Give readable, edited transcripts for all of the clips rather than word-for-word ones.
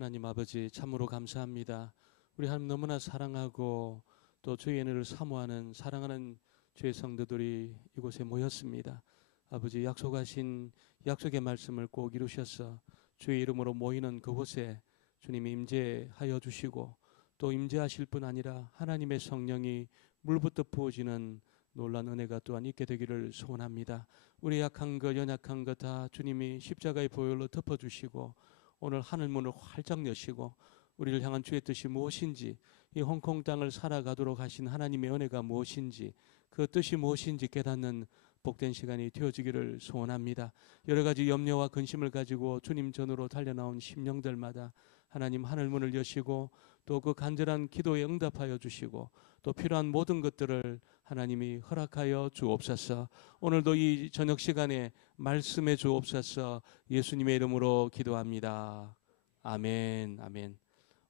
하나님 아버지 참으로 감사합니다. 우리 하나님 너무나 사랑하고 또 주의 은혜를 사모하는 사랑하는 주의 성도들이 이곳에 모였습니다. 아버지 약속하신 약속의 말씀을 꼭 이루셔서 주의 이름으로 모이는 그곳에 주님이 임재하여 주시고 또 임재하실 뿐 아니라 하나님의 성령이 물부터 부어지는 놀란 은혜가 또한 있게 되기를 소원합니다. 우리 약한 것 연약한 것 다 주님이 십자가의 보혈로 덮어주시고 오늘 하늘문을 활짝 여시고 우리를 향한 주의 뜻이 무엇인지, 이 홍콩 땅을 살아가도록 하신 하나님의 은혜가 무엇인지, 그 뜻이 무엇인지 깨닫는 복된 시간이 되어지기를 소원합니다. 여러 가지 염려와 근심을 가지고 주님 전으로 달려나온 심령들마다 하나님 하늘문을 여시고 또 그 간절한 기도에 응답하여 주시고 또 필요한 모든 것들을 하나님이 허락하여 주옵소서. 오늘도 이 저녁 시간에 말씀해 주옵소서. 예수님의 이름으로 기도합니다. 아멘. 아멘.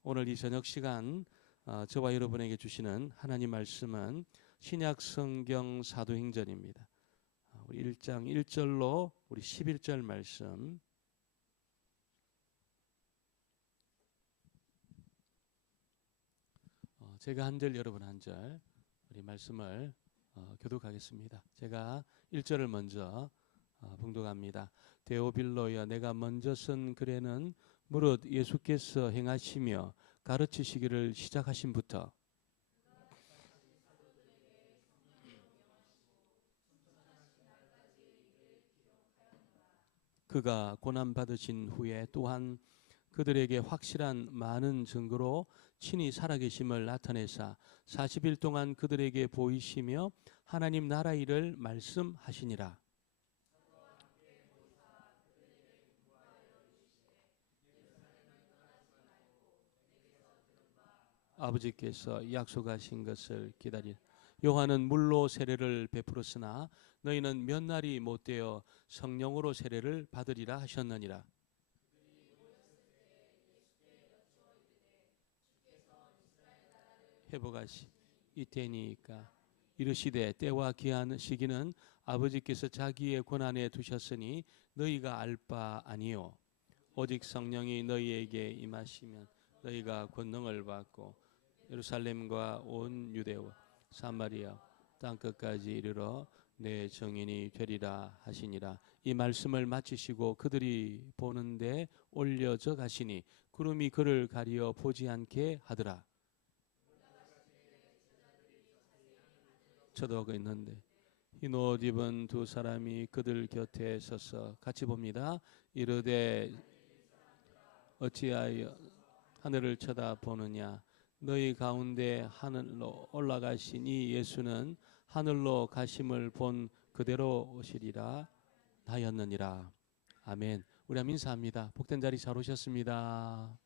오늘 이 저녁 시간 저와 여러분에게 주시는 하나님 말씀은 신약 성경 사도행전입니다. 우리 1장 1절로 우리 11절 말씀. 제가 한 절 여러분 한 절 우리 말씀을 교독하겠습니다. 제가 1절을 먼저 봉독합니다. 데오빌로여, 내가 먼저 쓴 글에는 무릇 예수께서 행하시며 가르치시기를 시작하신부터 그가 고난받으신 후에 또한 그들에게 확실한 많은 증거로 친히 살아계심을 나타내사 40일 동안 그들에게 보이시며 하나님 나라 일을 말씀하시니라. 아버지께서 약속하신 것을 기다리라. 요한은 물로 세례를 베풀었으나 너희는 몇 날이 못되어 성령으로 세례를 받으리라 하셨느니라. 회복하시 이때니까 이르시되 때와 기한 시기는 아버지께서 자기의 권한에 두셨으니 너희가 알 바 아니요 오직 성령이 너희에게 임하시면 너희가 권능을 받고 예루살렘과 온 유대와 사마리아 땅 끝까지 이르러 내 증인이 되리라 하시니라. 이 말씀을 마치시고 그들이 보는데 올려져 가시니 구름이 그를 가리어 보지 않게 하더라. 쳐다보고 있는데 흰 옷 입은 두 사람이 그들 곁에 서서 같이 봅니다. 이르되 어찌하여 하늘을 쳐다보느냐. 너희 가운데 하늘로 올라가신 이 예수는 하늘로 가심을 본 그대로 오시리라 하였느니라. 아멘. 우리 인사합니다. 복된 자리 잘 오셨습니다.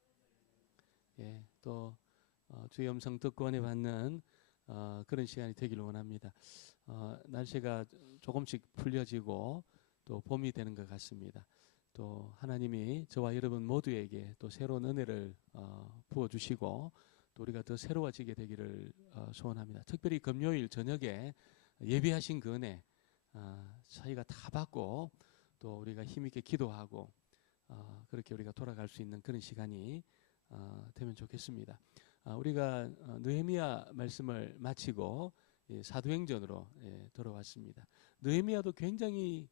예, 또 주의 음성 듣고 은혜 받는 그런 시간이 되기를 원합니다. 날씨가 조금씩 풀려지고 또 봄이 되는 것 같습니다. 또 하나님이 저와 여러분 모두에게 또 새로운 은혜를 부어주시고 또 우리가 더 새로워지게 되기를 소원합니다. 특별히 금요일 저녁에 예배하신 그 은혜 저희가 다 받고 또 우리가 힘있게 기도하고 그렇게 우리가 돌아갈 수 있는 그런 시간이 되면 좋겠습니다. 우리가 느헤미야 말씀을 마치고 사도행전으로 돌아왔습니다. 느헤미야도 굉장히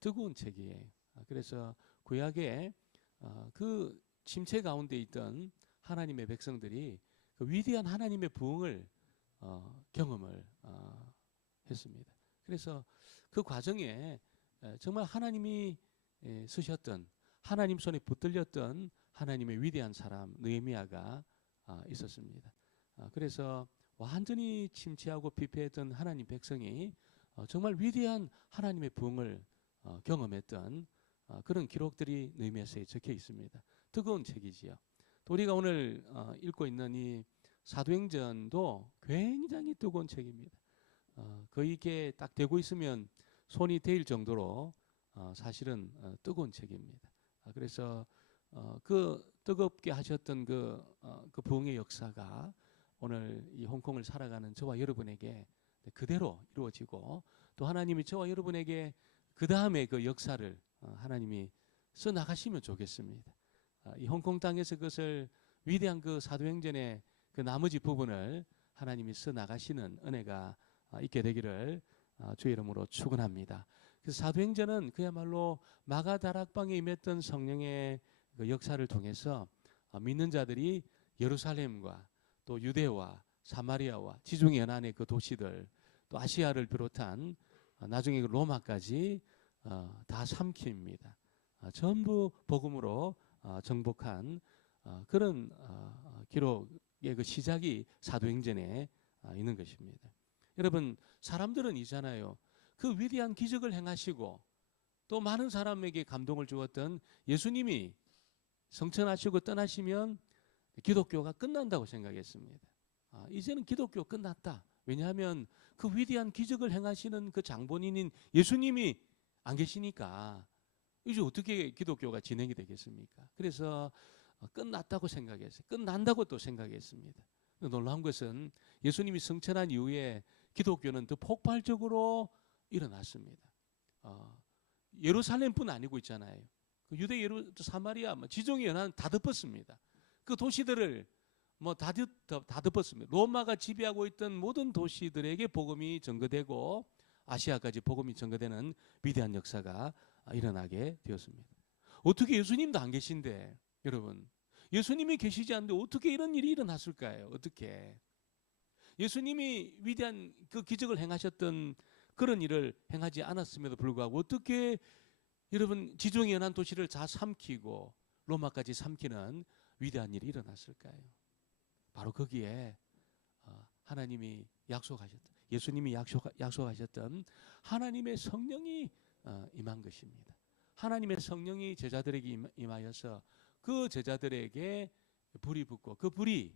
뜨거운 책이에요. 그래서 구약에 그 침체 가운데 있던 하나님의 백성들이 그 위대한 하나님의 부흥을 경험을 했습니다. 그래서 그 과정에 정말 하나님이 쓰셨던 하나님 손에 붙들렸던 하나님의 위대한 사람 느헤미야가 있었습니다. 그래서 완전히 침체하고 피폐했던 하나님 백성이 정말 위대한 하나님의 부흥을 경험했던 그런 기록들이 느헤미야서에 적혀 있습니다. 뜨거운 책이지요. 또 우리가 오늘 읽고 있는 이 사도행전도 굉장히 뜨거운 책입니다. 거의 이게 딱 되고 있으면 손이 데일 정도로 사실은 뜨거운 책입니다. 그래서 그 뜨겁게 하셨던 그 부흥의 역사가 오늘 이 홍콩을 살아가는 저와 여러분에게 그대로 이루어지고 또 하나님이 저와 여러분에게 그 다음에 그 역사를 하나님이 써 나가시면 좋겠습니다. 이 홍콩 땅에서 그것을 위대한 그 사도행전의 그 나머지 부분을 하나님이 써 나가시는 은혜가 있게 되기를 주의 이름으로 축원합니다. 그 사도행전은 그야말로 마가다락방에 임했던 성령의 그 역사를 통해서 믿는 자들이 예루살렘과 또 유대와 사마리아와 지중해 연안의 그 도시들 또 아시아를 비롯한 나중에 로마까지 다 삼킵니다. 전부 복음으로 정복한 그런 기록의 그 시작이 사도행전에 있는 것입니다. 여러분, 사람들은 있잖아요. 그 위대한 기적을 행하시고 또 많은 사람에게 감동을 주었던 예수님이 성천하시고 떠나시면 기독교가 끝난다고 생각했습니다. 이제는 기독교 끝났다. 왜냐하면 그 위대한 기적을 행하시는 그 장본인인 예수님이 안 계시니까 이제 어떻게 기독교가 진행이 되겠습니까? 그래서 끝났다고 생각했어요. 끝난다고 또 생각했습니다. 놀라운 것은 예수님이 승천한 이후에 기독교는 더 폭발적으로 일어났습니다. 예루살렘뿐 아니고 있잖아요. 그 유대 사마리아 지중해 연안 다 덮었습니다. 그 도시들을 다 덮었습니다. 로마가 지배하고 있던 모든 도시들에게 복음이 전거되고 아시아까지 복음이 전거되는 위대한 역사가 일어나게 되었습니다. 어떻게 예수님도 안 계신데 여러분, 예수님이 계시지 않는데 어떻게 이런 일이 일어났을까요? 어떻게? 예수님이 위대한 그 기적을 행하셨던 그런 일을 행하지 않았음에도 불구하고 어떻게 여러분 지중해 연안 도시를 다 삼키고 로마까지 삼키는 위대한 일이 일어났을까요? 바로 거기에 하나님이 약속하셨던, 예수님이 약속하셨던 하나님의 성령이 임한 것입니다. 하나님의 성령이 제자들에게 임하여서 그 제자들에게 불이 붙고 그 불이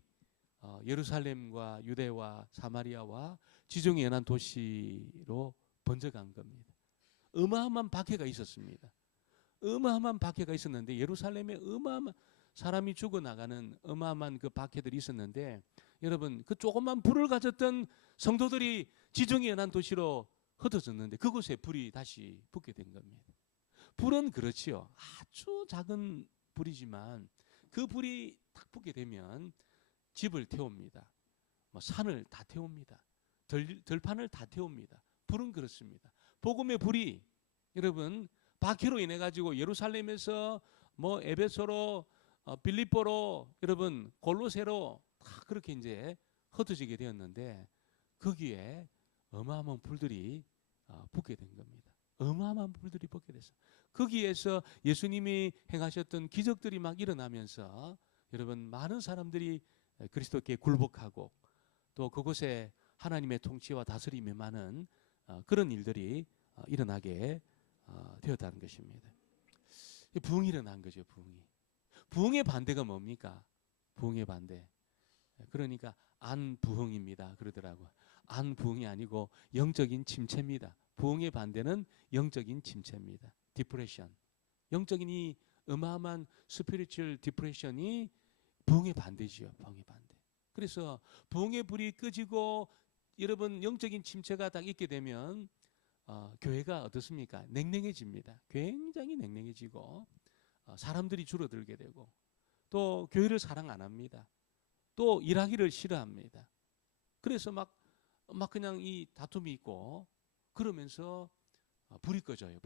예루살렘과 유대와 사마리아와 지중해 연안 도시로 번져간 겁니다. 어마어마한 박해가 있었습니다. 어마어마한 박해가 있었는데 예루살렘에 어마어마한 사람이 죽어나가는 어마어마한 그 박해들이 있었는데 여러분 그 조그만 불을 가졌던 성도들이 지중해 연안 도시로 흩어졌는데 그곳에 불이 다시 붙게 된 겁니다. 불은 그렇지요. 아주 작은 불이지만 그 불이 딱 붙게 되면 집을 태웁니다. 산을 다 태웁니다. 들판을 다 태웁니다. 불은 그렇습니다. 복음의 불이 여러분 박해로 인해 가지고 예루살렘에서 에베소로 빌립보로 여러분 골로새로 다 그렇게 이제 흩어지게 되었는데 거기에 어마어마한 불들이 붙게 된 겁니다. 어마어마한 불들이 붙게 됐어요. 거기에서 예수님이 행하셨던 기적들이 막 일어나면서 여러분 많은 사람들이 그리스도께 굴복하고 또 그곳에 하나님의 통치와 다스림이 임하는 그런 일들이 일어나게 되었다는 것입니다. 부흥이 일어난 거죠. 부흥의 반대가 뭡니까? 부흥의 반대. 그러니까 안부흥입니다. 그러더라고요. 안부흥이 아니고 영적인 침체입니다. 부흥의 반대는 영적인 침체입니다. 디프레션. 영적인 이 어마어마한 스피리추얼 디프레션이 부흥의 반대지요. 부흥의 반대. 그래서 부흥의 불이 꺼지고 여러분 영적인 침체가 딱 있게 되면 교회가 어떻습니까? 냉랭해집니다. 굉장히 냉랭해지고 사람들이 줄어들게 되고 또 교회를 사랑 안 합니다. 또 일하기를 싫어합니다. 그래서 막 그냥 이 다툼이 있고 그러면서 불이 꺼져요.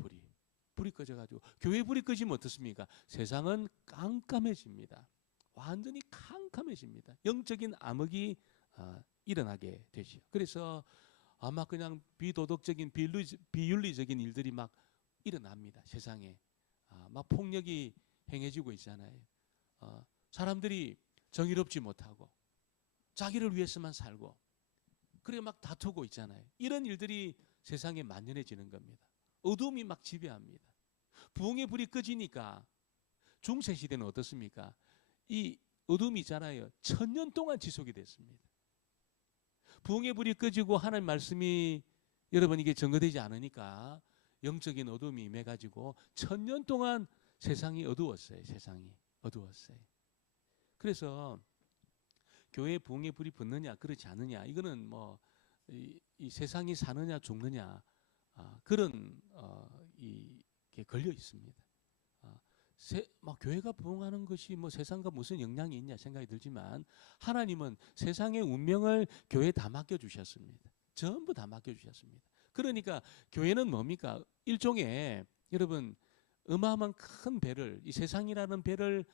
불이 꺼져가지고 교회 불이 꺼지면 어떻습니까? 세상은 깜깜해집니다. 완전히 캄캄해집니다. 영적인 암흑이 일어나게 되죠. 그래서 아마 그냥 비도덕적인 비윤리적인 일들이 막 일어납니다. 세상에 막 폭력이 행해지고 있잖아요. 사람들이 정의롭지 못하고 자기를 위해서만 살고 그래 막 다투고 있잖아요. 이런 일들이 세상에 만연해지는 겁니다. 어둠이 막 지배합니다. 부흥의 불이 꺼지니까 중세 시대는 어떻습니까? 이 어둠이 있잖아요. 1000년 동안 지속이 됐습니다. 부흥의 불이 꺼지고 하나님 말씀이 여러분 이게 증거되지 않으니까 영적인 어둠이 임해가지고 1000년 동안 세상이 어두웠어요. 세상이 어두웠어요. 그래서 교회에 부흥의 불이 붙느냐 그렇지 않느냐 이거는 이 세상이 사느냐 죽느냐 그런 이게 걸려 있습니다. 막 교회가 부흥하는 것이 뭐 세상과 무슨 영향이 있냐 생각이 들지만 하나님은 세상의 운명을 교회에 다 맡겨주셨습니다. 전부 다 맡겨주셨습니다. 그러니까 교회는 뭡니까? 일종의 여러분 어마어마한 큰 배를 이 세상이라는 배를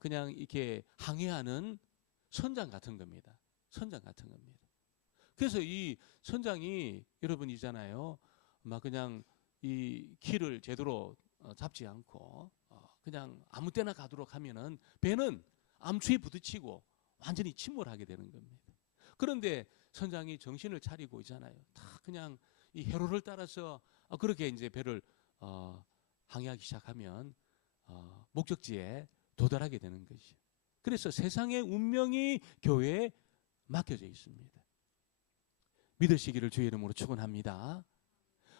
그냥 이렇게 항해하는 선장 같은 겁니다. 선장 같은 겁니다. 그래서 이 선장이 여러분이잖아요. 막 그냥 이 길을 제대로 잡지 않고 그냥 아무 때나 가도록 하면은 배는 암초에 부딪히고 완전히 침몰하게 되는 겁니다. 그런데 선장이 정신을 차리고 있잖아요. 다 그냥 이 회로를 따라서 그렇게 이제 배를 항해하기 시작하면 목적지에 도달하게 되는 것이죠. 그래서 세상의 운명이 교회에 맡겨져 있습니다. 믿으시기를 주의 이름으로 축원합니다.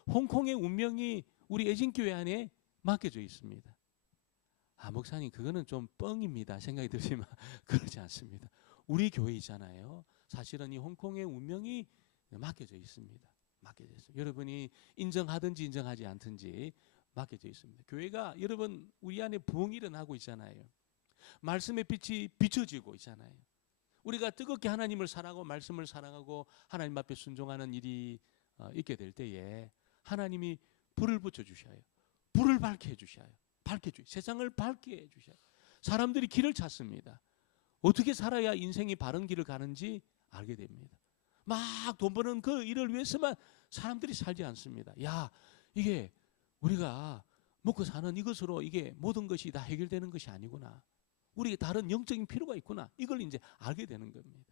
홍콩의 운명이 우리 애진교회 안에 맡겨져 있습니다. 목사님 그거는 좀 뻥입니다 생각이 들지만 그렇지 않습니다. 우리 교회이잖아요. 사실은 이 홍콩의 운명이 맡겨져 있습니다. 맡겨져 있습니다. 여러분이 인정하든지 인정하지 않든지 맡겨져 있습니다. 교회가 여러분 우리 안에 부흥이 일어나고 있잖아요. 말씀의 빛이 비춰지고 있잖아요. 우리가 뜨겁게 하나님을 사랑하고 말씀을 사랑하고 하나님 앞에 순종하는 일이 있게 될 때에 하나님이 불을 붙여주셔요. 불을 밝게 해주셔요. 세상을 밝게 해주셔요. 사람들이 길을 찾습니다. 어떻게 살아야 인생이 바른 길을 가는지 알게 됩니다. 막 돈 버는 그 일을 위해서만 사람들이 살지 않습니다. 야, 이게 우리가 먹고 사는 이것으로 이게 모든 것이 다 해결되는 것이 아니구나. 우리에게 다른 영적인 필요가 있구나. 이걸 이제 알게 되는 겁니다.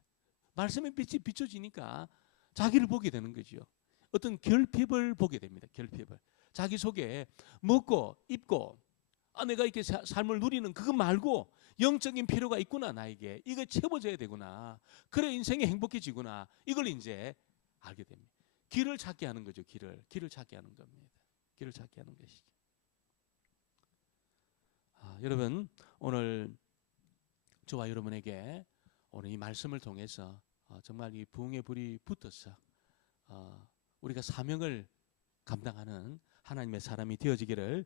말씀의 빛이 비춰지니까 자기를 보게 되는 거죠. 어떤 결핍을 보게 됩니다. 결핍을. 자기 속에 먹고 입고 내가 이렇게 삶을 누리는 그거 말고 영적인 필요가 있구나 나에게. 이거 채워져야 되구나. 그래 인생이 행복해지구나. 이걸 이제 알게 됩니다. 길을 찾게 하는 거죠. 길을 찾게 하는 겁니다. 길을 찾게 하는 것이죠. 여러분 오늘 저와 여러분에게 오늘 이 말씀을 통해서 정말 이 부흥의 불이 붙어서 우리가 사명을 감당하는 하나님의 사람이 되어지기를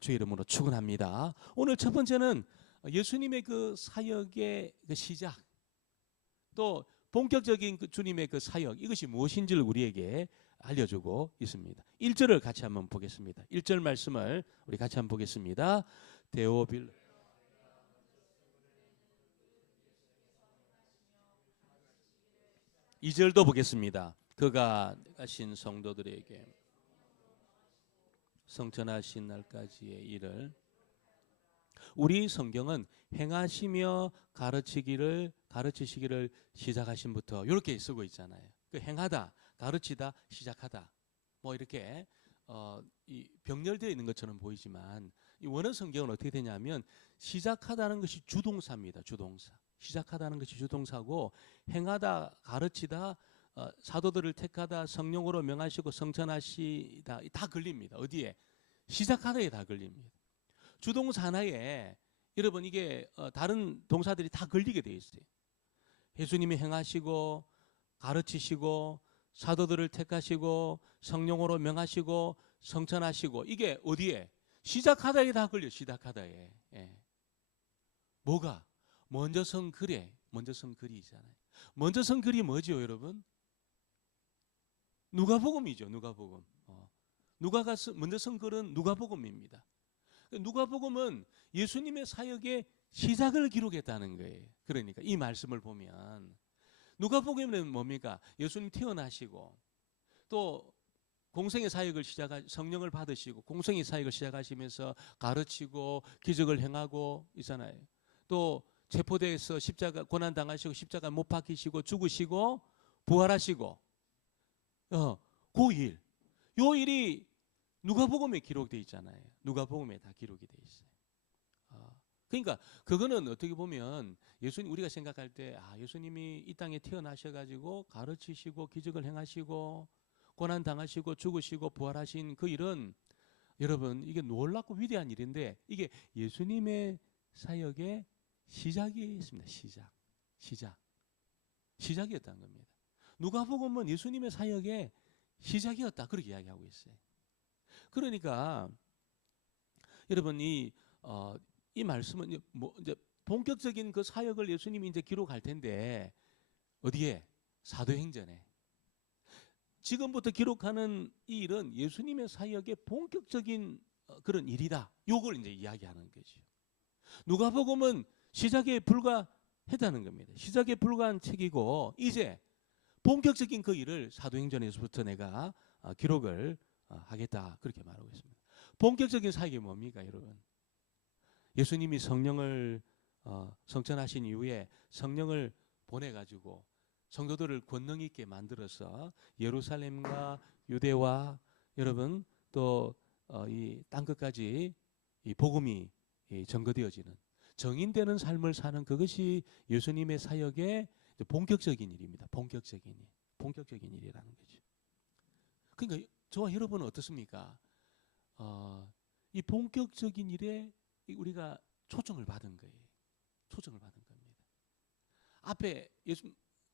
주의 이름으로 축원합니다. 오늘 첫 번째는 예수님의 그 사역의 그 시작, 또 본격적인 그 주님의 그 사역, 이것이 무엇인지를 우리에게 알려주고 있습니다. 1절을 같이 한번 보겠습니다. 1절 말씀을 우리 같이 한번 보겠습니다. 데오빌 2절도 보겠습니다. 그가 가신 성도들에게 성천하신 날까지의 일을 우리 성경은 행하시며 가르치시기를 시작하신부터 이렇게 쓰고 있잖아요. 그 행하다, 가르치다, 시작하다 뭐 이렇게 이 병렬되어 있는 것처럼 보이지만 이 원어 성경은 어떻게 되냐면 시작하다는 것이 주동사입니다. 주동사. 시작하다는 것이 주동사고 행하다, 가르치다, 사도들을 택하다, 성령으로 명하시고 성천하시다 다 걸립니다. 어디에? 시작하다에 다 걸립니다. 주동사 하나에 여러분 이게 다른 동사들이 다 걸리게 돼 있어요. 예수님이 행하시고 가르치시고 사도들을 택하시고 성령으로 명하시고 성천하시고 이게 어디에? 시작하다에 다 걸려. 시작하다에. 예. 뭐가? 먼저 쓴 글에 먼저 쓴 글이잖아요. 먼저 쓴 글이 뭐죠, 여러분? 누가복음이죠. 누가복음. 누가가 먼저 쓴 글은 누가복음입니다. 누가복음은 예수님의 사역의 시작을 기록했다는 거예요. 그러니까 이 말씀을 보면 누가복음은 뭡니까? 예수님 태어나시고 또 공생의 사역을 성령을 받으시고 공생의 사역을 시작하시면서 가르치고 기적을 행하고 있잖아요. 또 체포대에서 십자가 고난 당하시고 십자가 못 박히시고 죽으시고 부활하시고 그 일, 요 일이 누가복음에 기록되어 있잖아요. 누가복음에 다 기록이 되어 있어요. 그러니까 그거는 어떻게 보면 예수님 우리가 생각할 때 예수님이 이 땅에 태어나셔가지고 가르치시고 기적을 행하시고 고난 당하시고 죽으시고 부활하신 그 일은 여러분 이게 놀랍고 위대한 일인데 이게 예수님의 사역의 시작이 있습니다. 시작이었다는 겁니다. 누가복음은 예수님의 사역의 시작이었다 그렇게 이야기하고 있어요. 그러니까 여러분 이 이 말씀은 뭐 이제 본격적인 그 사역을 예수님이 이제 기록할 텐데 어디에? 사도행전에. 지금부터 기록하는 이 일은 예수님의 사역의 본격적인 그런 일이다. 요걸 이제 이야기하는 거죠. 누가복음은 시작에 불과했다는 겁니다. 시작에 불과한 책이고 이제 본격적인 그 일을 사도행전에서부터 내가 기록을 하겠다 그렇게 말하고 있습니다. 본격적인 사역이 뭡니까, 여러분? 예수님이 성령을 성천하신 이후에 성령을 보내가지고 성도들을 권능 있게 만들어서 예루살렘과 유대와 여러분 또 이 땅끝까지 이 복음이 전거되어지는 정인되는 삶을 사는 그것이 예수님의 사역의 본격적인 일입니다. 본격적인 일이라는 거죠. 그러니까 저와 여러분은 어떻습니까? 이 본격적인 일에 우리가 초청을 받은 거예요. 초청을 받은 겁니다. 앞에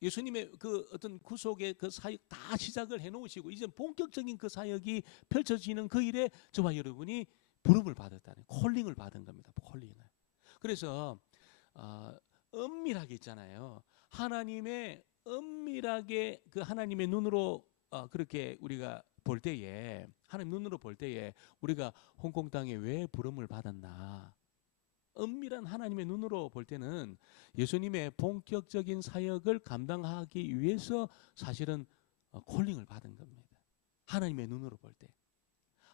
예수님의 그 어떤 구속의 그 사역 다 시작을 해놓으시고 이제 본격적인 그 사역이 펼쳐지는 그 일에 저와 여러분이 부름을 받았다는 콜링을 받은 겁니다. 콜링을. 그래서 은밀하게 있잖아요. 하나님의 은밀하게 그 하나님의 눈으로 그렇게 우리가 볼 때에 하나님 눈으로 볼 때에 우리가 홍콩 땅에 왜 부름을 받았나? 은밀한 하나님의 눈으로 볼 때는 예수님의 본격적인 사역을 감당하기 위해서 사실은 콜링을 받은 겁니다. 하나님의 눈으로 볼 때.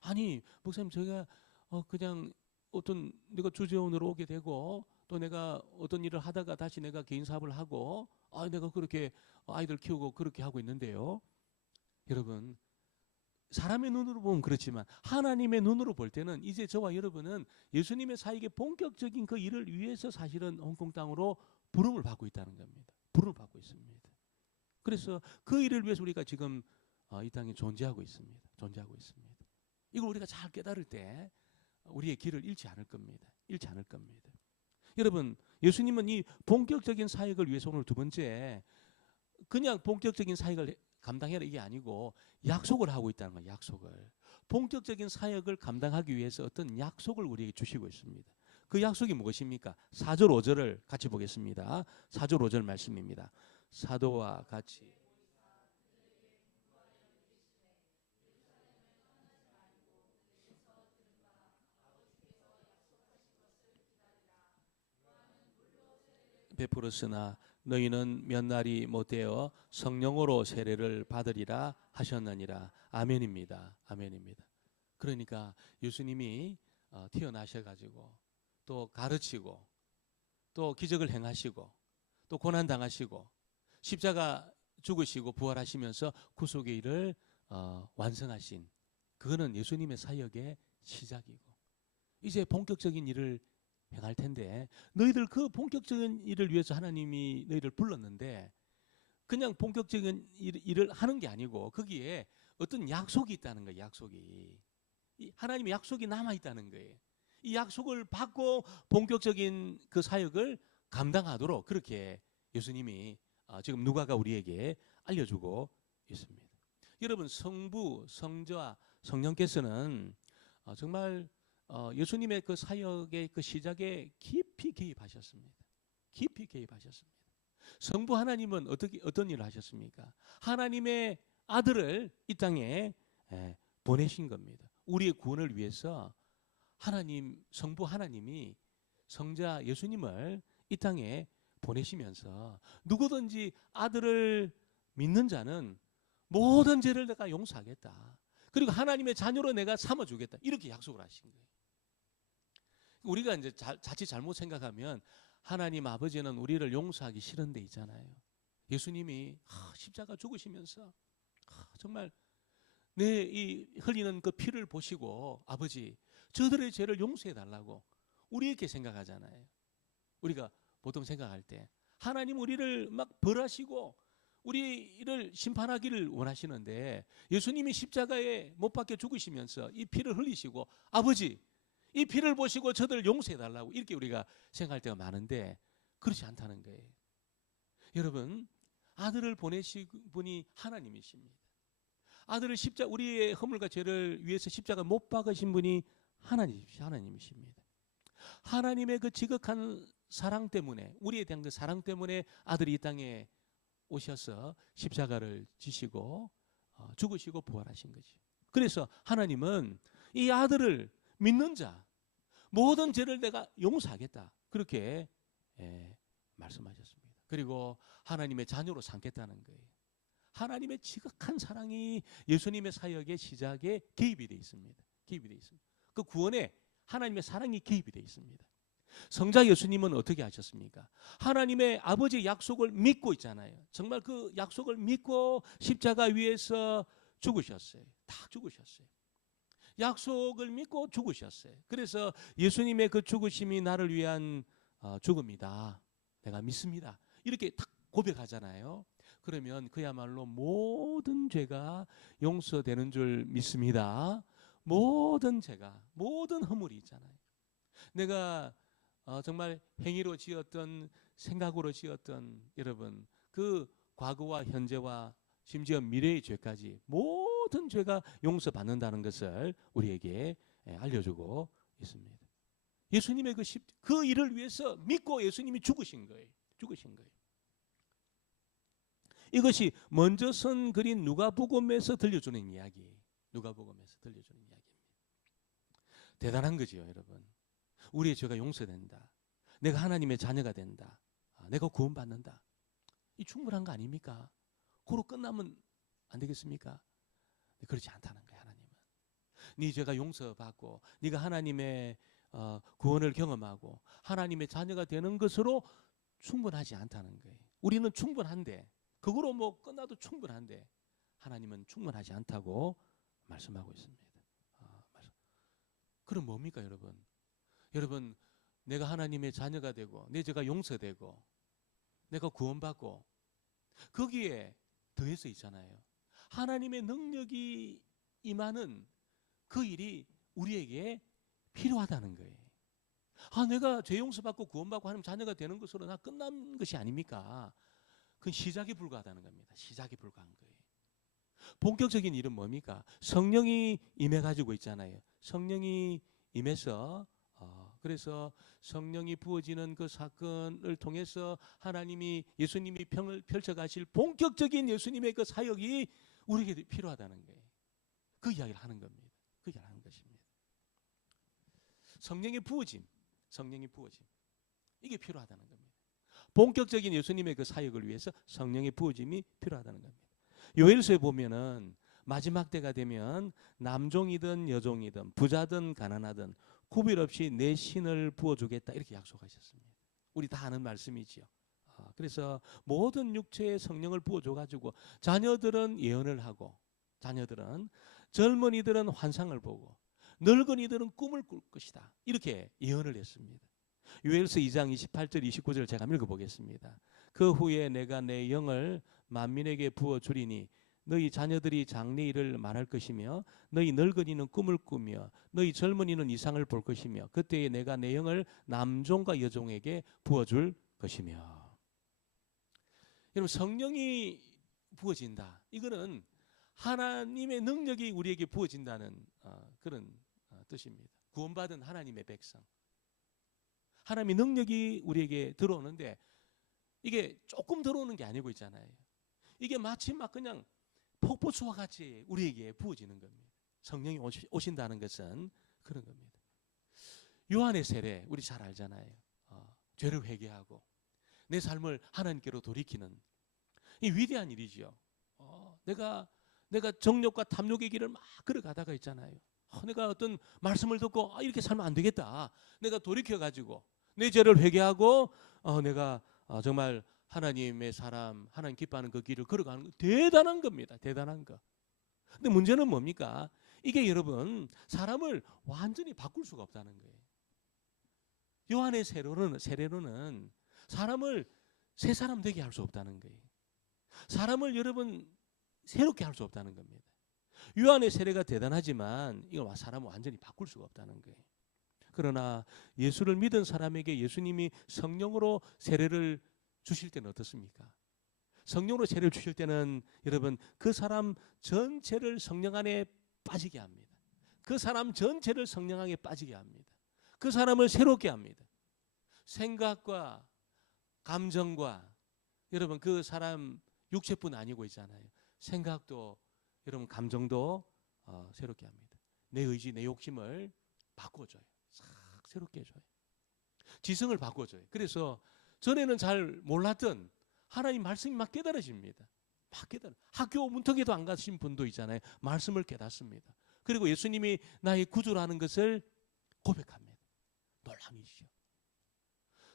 아니 목사님 제가 그냥 어떤 내가 주재원으로 오게 되고 또 내가 어떤 일을 하다가 다시 내가 개인 사업을 하고 내가 그렇게 아이들 키우고 그렇게 하고 있는데요. 여러분 사람의 눈으로 보면 그렇지만 하나님의 눈으로 볼 때는 이제 저와 여러분은 예수님의 사역의 본격적인 그 일을 위해서 사실은 홍콩 땅으로 부름을 받고 있다는 겁니다. 부름을 받고 있습니다. 그래서 그 일을 위해서 우리가 지금 이 땅에 존재하고 있습니다. 존재하고 있습니다. 이걸 우리가 잘 깨달을 때 우리의 길을 잃지 않을 겁니다. 잃지 않을 겁니다. 여러분 예수님은 이 본격적인 사역을 위해서 오늘 두 번째 그냥 본격적인 사역을 감당해라 이게 아니고 약속을 하고 있다는 거예요. 약속을. 본격적인 사역을 감당하기 위해서 어떤 약속을 우리에게 주시고 있습니다. 그 약속이 무엇입니까? 4절 5절을 같이 보겠습니다. 4절 5절 말씀입니다. 사도와 같이 베풀었으나 너희는 몇 날이 못되어 성령으로 세례를 받으리라 하셨느니라. 아멘입니다. 아멘입니다. 그러니까 예수님이 태어나셔가지고 또 가르치고 또 기적을 행하시고 또 고난 당하시고 십자가 죽으시고 부활하시면서 구속의 일을 완성하신 그거는 예수님의 사역의 시작이고 이제 본격적인 일을 행할 텐데 너희들 그 본격적인 일을 위해서 하나님이 너희를 불렀는데 그냥 본격적인 일을 하는 게 아니고 거기에 어떤 약속이 있다는 거예요. 약속이. 하나님의 약속이 남아있다는 거예요. 이 약속을 받고 본격적인 그 사역을 감당하도록 그렇게 예수님이 지금 누가가 우리에게 알려주고 있습니다. 여러분 성부, 성자, 성령께서는 정말 예수님의 그 사역의 그 시작에 깊이 개입하셨습니다. 깊이 개입하셨습니다. 성부 하나님은 어떤 일을 하셨습니까? 하나님의 아들을 이 땅에 보내신 겁니다. 우리의 구원을 위해서 성부 하나님이 성자 예수님을 이 땅에 보내시면서 누구든지 아들을 믿는 자는 모든 죄를 내가 용서하겠다. 그리고 하나님의 자녀로 내가 삼아주겠다. 이렇게 약속을 하신 거예요. 우리가 이제 자칫 잘못 생각하면 하나님 아버지는 우리를 용서하기 싫은 데 있잖아요. 예수님이 십자가 죽으시면서 정말 내 이 흘리는 그 피를 보시고 아버지 저들의 죄를 용서해 달라고 우리 이렇게 생각하잖아요. 우리가 보통 생각할 때 하나님 우리를 막 벌하시고 우리를 심판하기를 원하시는데 예수님이 십자가에 못 박혀 죽으시면서 이 피를 흘리시고 아버지 이 피를 보시고 저들을 용서해 달라고 이렇게 우리가 생각할 때가 많은데 그렇지 않다는 거예요. 여러분 아들을 보내신 분이 하나님이십니다. 아들을 우리의 허물과 죄를 위해서 십자가 못 박으신 분이 하나님이십니다. 하나님의 그 지극한 사랑 때문에, 우리에 대한 그 사랑 때문에 아들이 이 땅에 오셔서 십자가를 지시고 죽으시고 부활하신 거지. 그래서 하나님은 이 아들을 믿는 자 모든 죄를 내가 용서하겠다, 그렇게 말씀하셨습니다. 그리고 하나님의 자녀로 삼겠다는 거예요. 하나님의 지극한 사랑이 예수님의 사역의 시작에 개입이 되어 있습니다. 개입이 되어 있습니다. 그 구원에 하나님의 사랑이 개입이 되어 있습니다. 성자 예수님은 어떻게 하셨습니까? 하나님의 아버지의 약속을 믿고 있잖아요. 정말 그 약속을 믿고 십자가 위에서 죽으셨어요. 다 죽으셨어요. 약속을 믿고 죽으셨어요. 그래서 예수님의 그 죽으심이 나를 위한 죽음이다, 내가 믿습니다, 이렇게 딱 고백하잖아요. 그러면 그야말로 모든 죄가 용서되는 줄 믿습니다. 모든 죄가, 모든 허물이 있잖아요. 내가 정말 행위로 지었던, 생각으로 지었던, 여러분 그 과거와 현재와 심지어 미래의 죄까지 모든 죄가 용서받는다는 것을 우리에게 알려주고 있습니다. 예수님의 그 일을 위해서 믿고 예수님이 죽으신 거예요. 죽으신 거예요. 이것이 먼저 선 그린 누가복음에서 들려주는 이야기, 누가복음에서 들려주는 이야기입니다. 대단한 거죠, 여러분. 우리의 죄가 용서된다, 내가 하나님의 자녀가 된다, 내가 구원받는다, 이 충분한 거 아닙니까? 그로 끝나면 안 되겠습니까? 그렇지 않다는 거예요. 하나님은 네 죄가 용서받고 네가 하나님의 구원을 경험하고 하나님의 자녀가 되는 것으로 충분하지 않다는 거예요. 우리는 충분한데, 그거로 뭐 끝나도 충분한데 하나님은 충분하지 않다고 말씀하고 있습니다. 그럼 뭡니까, 여러분? 여러분, 내가 하나님의 자녀가 되고 내 죄가 용서되고 내가 구원받고 거기에 더해서 있잖아요, 하나님의 능력이 임하는 그 일이 우리에게 필요하다는 거예요. 내가 죄 용서받고 구원받고 하나님 자녀가 되는 것으로 나 끝난 것이 아닙니까? 그건 시작에 불과하다는 겁니다. 시작에 불과한 거예요. 본격적인 일은 뭡니까? 성령이 임해가지고 있잖아요. 성령이 임해서 그래서 성령이 부어지는 그 사건을 통해서 하나님이, 예수님이 평을 펼쳐가실 본격적인 예수님의 그 사역이 우리에게 필요하다는 거예요. 그 이야기를 하는 겁니다. 그 이야기를 하는 것입니다. 성령의 부어짐, 성령의 부어짐, 이게 필요하다는 겁니다. 본격적인 예수님의 그 사역을 위해서 성령의 부어짐이 필요하다는 겁니다. 요엘서에 보면은 마지막 때가 되면 남종이든 여종이든 부자든 가난하든 구별 없이 내 신을 부어주겠다, 이렇게 약속하셨습니다. 우리 다 아는 말씀이지요. 그래서 모든 육체에 성령을 부어줘가지고 자녀들은 예언을 하고, 자녀들은, 젊은이들은 환상을 보고, 늙은이들은 꿈을 꿀 것이다, 이렇게 예언을 했습니다. 요엘서 2장 28절 29절 제가 읽어보겠습니다. 그 후에 내가 내 영을 만민에게 부어주리니 너희 자녀들이 장래일을 말할 것이며 너희 늙은이는 꿈을 꾸며 너희 젊은이는 이상을 볼 것이며 그때에 내가 내 영을 남종과 여종에게 부어줄 것이며. 여러분, 성령이 부어진다, 이거는 하나님의 능력이 우리에게 부어진다는 그런 뜻입니다. 구원받은 하나님의 백성, 하나님의 능력이 우리에게 들어오는데 이게 조금 들어오는 게 아니고 있잖아요. 이게 마치 막 그냥 폭포수와 같이 우리에게 부어지는 겁니다. 성령이 오신다는 것은 그런 겁니다. 요한의 세례 우리 잘 알잖아요. 죄를 회개하고 내 삶을 하나님께로 돌이키는 이 위대한 일이죠. 내가 정욕과 탐욕의 길을 막 걸어가다가 있잖아요. 내가 어떤 말씀을 듣고 이렇게 살면 안 되겠다, 내가 돌이켜가지고 내 죄를 회개하고 내가 정말 하나님의 사람, 하나님 기뻐하는 그 길을 걸어가는 거, 대단한 겁니다. 대단한 거. 근데 문제는 뭡니까? 이게 여러분 사람을 완전히 바꿀 수가 없다는 거예요. 요한의 세례로는 사람을 새 사람 되게 할 수 없다는 거예요. 사람을 여러분 새롭게 할 수 없다는 겁니다. 요한의 세례가 대단하지만 이걸 사람을 완전히 바꿀 수가 없다는 거예요. 그러나 예수를 믿은 사람에게 예수님이 성령으로 세례를 주실 때는 어떻습니까? 성령으로 세례를 주실 때는 여러분 그 사람 전체를 성령 안에 빠지게 합니다. 그 사람 전체를 성령 안에 빠지게 합니다. 그 사람을 새롭게 합니다. 생각과 감정과 여러분 그 사람 육체뿐 아니고 있잖아요. 생각도 여러분 감정도 새롭게 합니다. 내 의지, 내 욕심을 바꿔줘요. 싹 새롭게 해줘요. 지성을 바꿔줘요. 그래서 전에는 잘 몰랐던 하나님 말씀이 막 깨달아집니다. 막 깨달아. 학교 문턱에도 안 가신 분도 있잖아요. 말씀을 깨닫습니다. 그리고 예수님이 나의 구주라는 것을 고백합니다. 놀람이시죠.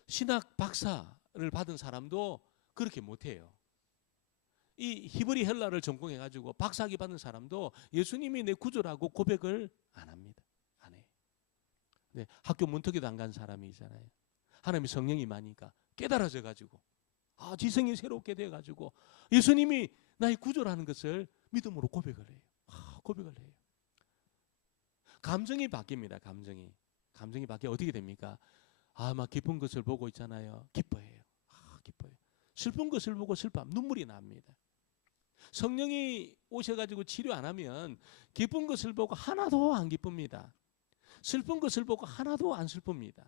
신학 박사를 받은 사람도 그렇게 못해요. 이 히브리 헬라를 전공해가지고 박사학위 받은 사람도 예수님이 내 구주라고 고백을 안 합니다. 안 해요. 네, 학교 문턱에도 안 간 사람이 있잖아요. 하나님의 성령이 많으니까 깨달아져가지고 지성이 새롭게 돼가지고 예수님이 나의 구주라는 것을 믿음으로 고백을 해요. 고백을 해요. 감정이 바뀝니다. 감정이 바뀌어 어떻게 됩니까? 막 기쁜 것을 보고 있잖아요. 기뻐해요. 기뻐요. 슬픈 것을 보고 슬퍼하면 눈물이 납니다. 성령이 오셔가지고 치료 안 하면 기쁜 것을 보고 하나도 안 기쁩니다. 슬픈 것을 보고 하나도 안 슬픕니다.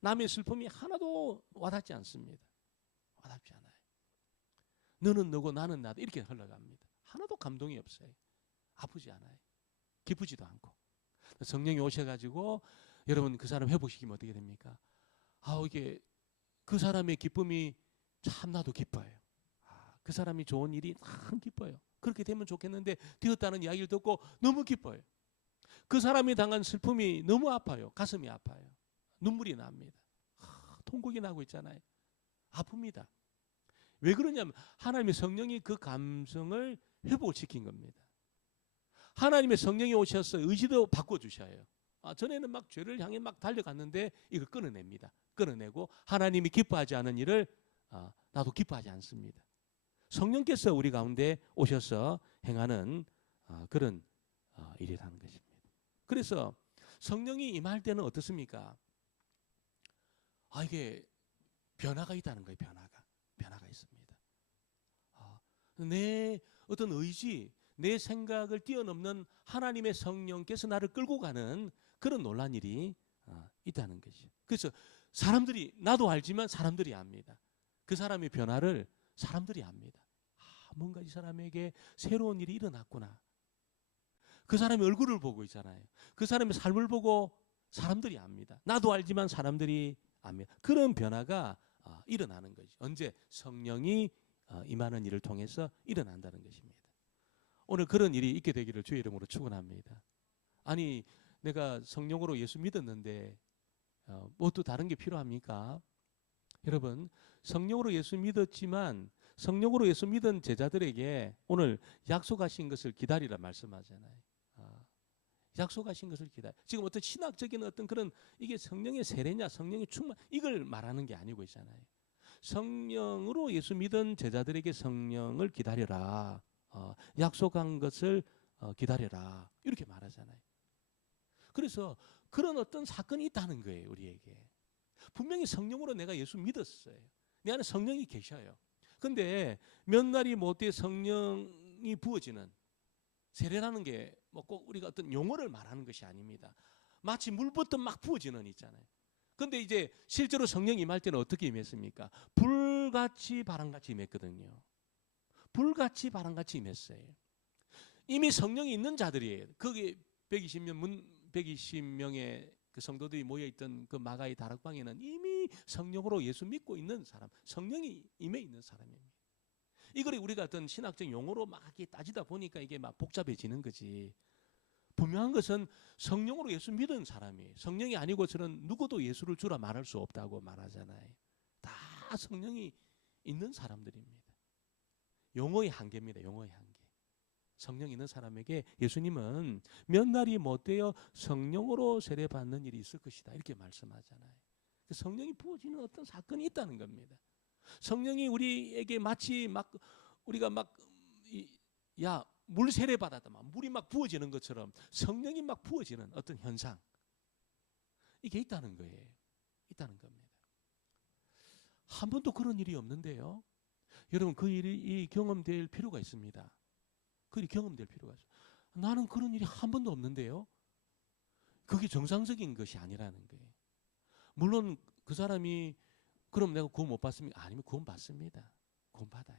남의 슬픔이 하나도 와닿지 않습니다. 와닿지 않아요. 너는 너고 나는 나도 이렇게 흘러갑니다. 하나도 감동이 없어요. 아프지 않아요. 기쁘지도 않고. 성령이 오셔가지고 여러분 그 사람 회복시키면 어떻게 됩니까? 이게 그 사람의 기쁨이 참 나도 기뻐요. 그 사람이 좋은 일이 참 기뻐요. 그렇게 되면 좋겠는데 되었다는 이야기를 듣고 너무 기뻐요. 그 사람이 당한 슬픔이 너무 아파요. 가슴이 아파요. 눈물이 납니다. 통곡이 나고 있잖아요. 아픕니다. 왜 그러냐면 하나님의 성령이 그 감성을 회복시킨 겁니다. 하나님의 성령이 오셔서 의지도 바꿔주셔요. 전에는 막 죄를 향해 막 달려갔는데 이걸 끊어냅니다. 끊어내고 하나님이 기뻐하지 않은 일을 나도 기뻐하지 않습니다. 성령께서 우리 가운데 오셔서 행하는 그런 일이라는 것입니다. 그래서 성령이 임할 때는 어떻습니까? 이게 변화가 있다는 거예요. 변화가 있습니다. 내 어떤 의지, 내 생각을 뛰어넘는 하나님의 성령께서 나를 끌고 가는 그런 놀란 일이 있다는 것이죠. 그래서 사람들이 나도 알지만 사람들이 압니다. 그 사람의 변화를 사람들이 압니다. 뭔가 이 사람에게 새로운 일이 일어났구나. 그 사람의 얼굴을 보고 있잖아요. 그 사람의 삶을 보고 사람들이 압니다. 나도 알지만 사람들이 압니다. 그런 변화가 일어나는 거죠. 언제? 성령이 임하는 일을 통해서 일어난다는 것입니다. 오늘 그런 일이 있게 되기를 주의 이름으로 축원합니다. 아니 내가 성령으로 예수 믿었는데 뭐 또 다른 게 필요합니까? 여러분 성령으로 예수 믿었지만 성령으로 예수 믿은 제자들에게 오늘 약속하신 것을 기다리라 말씀하잖아요. 약속하신 것을 기다려. 지금 어떤 신학적인 어떤 그런 이게 성령의 세례냐 성령의 충만 이걸 말하는 게 아니고 있잖아요. 성령으로 예수 믿은 제자들에게 성령을 기다려라. 약속한 것을 기다려라. 이렇게 말하잖아요. 그래서 그런 어떤 사건이 있다는 거예요. 우리에게. 분명히 성령으로 내가 예수 믿었어요. 내 안에 성령이 계셔요. 근데 몇 날이 못돼 성령이 부어지는 세례라는 게 뭐 꼭 우리가 어떤 용어를 말하는 것이 아닙니다. 마치 물부터 막 부어지는 있잖아요. 근데 이제 실제로 성령이 임할 때는 어떻게 임했습니까? 불같이 바람같이 임했거든요. 불같이 바람같이 임했어요. 이미 성령이 있는 자들이에요. 거기 120명의 그 성도들이 모여있던 그 마가의 다락방에는 이미 성령으로 예수 믿고 있는 사람, 성령이 임해 있는 사람입니다. 이걸 우리가 어떤 신학적 용어로 막 따지다 보니까 이게 막 복잡해지는 거지. 분명한 것은 성령으로 예수 믿은 사람이 성령이 아니고서는 누구도 예수를 주라 말할 수 없다고 말하잖아요. 다 성령이 있는 사람들입니다. 용어의 한계입니다. 용어의 한계. 성령 있는 사람에게 예수님은 몇 날이 못되어 성령으로 세례받는 일이 있을 것이다. 이렇게 말씀하잖아요. 성령이 부어지는 어떤 사건이 있다는 겁니다. 성령이 우리에게 마치 막 우리가 막 물 세례 받았다만 물이 막 부어지는 것처럼 성령이 막 부어지는 어떤 현상 이게 있다는 거예요. 있다는 겁니다. 한 번도 그런 일이 없는데요. 여러분 그 일이 경험될 필요가 있습니다. 그 일이 경험될 필요가 있어요. 나는 그런 일이 한 번도 없는데요. 그게 정상적인 것이 아니라는 거예요. 물론 그 사람이 그럼 내가 구원 못 받습니까? 아니면 구원 받습니다. 구원 받아요.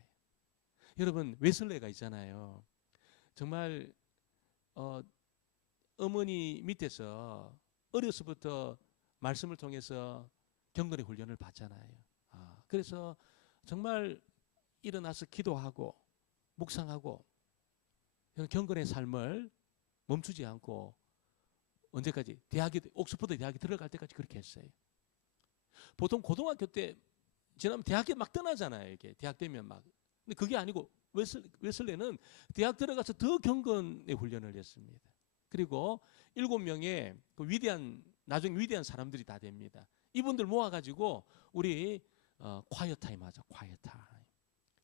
여러분 웨슬레가 있잖아요. 정말 어머니 밑에서 어려서부터 말씀을 통해서 경건의 훈련을 받잖아요. 그래서 정말 일어나서 기도하고 묵상하고 경건의 삶을 멈추지 않고 언제까지 옥스퍼드 대학에 들어갈 때까지 그렇게 했어요. 보통 고등학교 때 지나면 대학에 막 떠나잖아요. 이게 대학 되면 막. 근데 그게 아니고 웨슬레는 대학 들어가서 더 경건의 훈련을 했습니다. 그리고 7명의 그 나중에 위대한 사람들이 다 됩니다. 이분들 모아가지고 우리 콰이어 타임 하자. 콰이어 타임.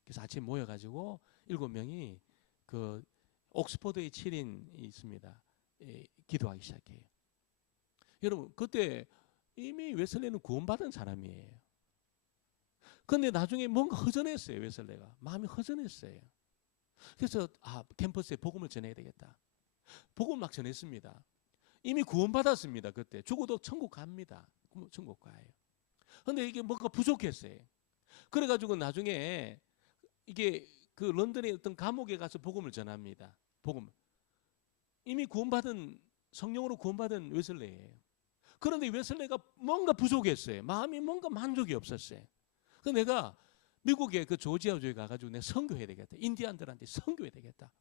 그래서 아침에 모여가지고 7명이 그 옥스퍼드의 7인이 있습니다. 기도하기 시작해요. 여러분 그때 이미 웨슬레는 구원받은 사람이에요. 그런데 나중에 뭔가 허전했어요. 웨슬레가 마음이 허전했어요. 그래서 캠퍼스에 복음을 전해야 되겠다. 복음을 막 전했습니다. 이미 구원받았습니다. 그때 죽어도 천국 갑니다. 천국 가요. 그런데 이게 뭔가 부족했어요. 그래가지고 나중에 이게 그 런던의 어떤 감옥에 가서 복음을 전합니다. 복음. 이미 구원받은 성령으로 구원받은 웨슬레예요. 그런데 웨슬레가 뭔가 부족했어요. 마음이 뭔가 만족이 없었어요. 그래서 내가 미국의 그 조지아주에 가가지고 내가 선교해야 되겠다. 인디안들한테 선교해야 되겠다.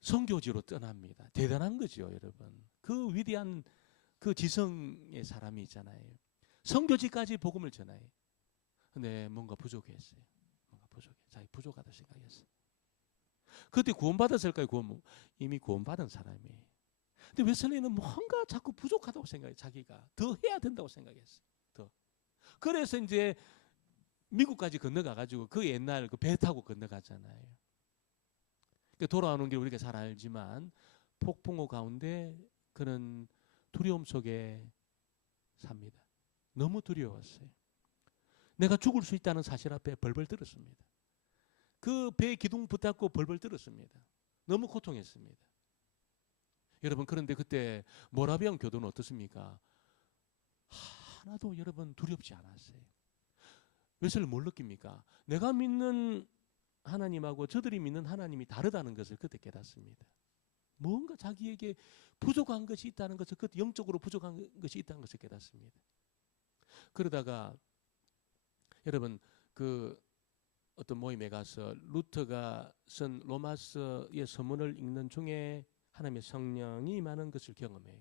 선교지로 떠납니다. 대단한 거죠, 여러분. 그 위대한 그 지성의 사람이 있잖아요. 선교지까지 복음을 전해요. 근데 뭔가 부족했어요. 자기 부족하다 생각했어요. 그때 구원받았을까요? 이미 구원받은 사람이에요. 근데 웨슬리는 뭔가 자꾸 부족하다고 생각해요. 자기가 더 해야 된다고 생각했어요. 더. 그래서 이제 미국까지 건너가가지고 그 옛날 그 배 타고 건너가잖아요. 돌아오는 길 우리가 잘 알지만 폭풍우 가운데 그는 두려움 속에 삽니다. 너무 두려웠어요. 내가 죽을 수 있다는 사실 앞에 벌벌 떨었습니다. 그 배 기둥 붙잡고 벌벌 떨었습니다. 너무 고통했습니다. 여러분 그런데 그때 모라비안 교도는 어떻습니까? 하나도 여러분 두렵지 않았어요. 웨슬리 뭘 느낍니까? 내가 믿는 하나님하고 저들이 믿는 하나님이 다르다는 것을 그때 깨닫습니다. 뭔가 자기에게 부족한 것이 있다는 것을 그때 영적으로 부족한 것이 있다는 것을 깨닫습니다. 그러다가 여러분 그 어떤 모임에 가서 루터가 쓴 로마서의 서문을 읽는 중에 하나님의 성령이 임하는 것을 경험해요.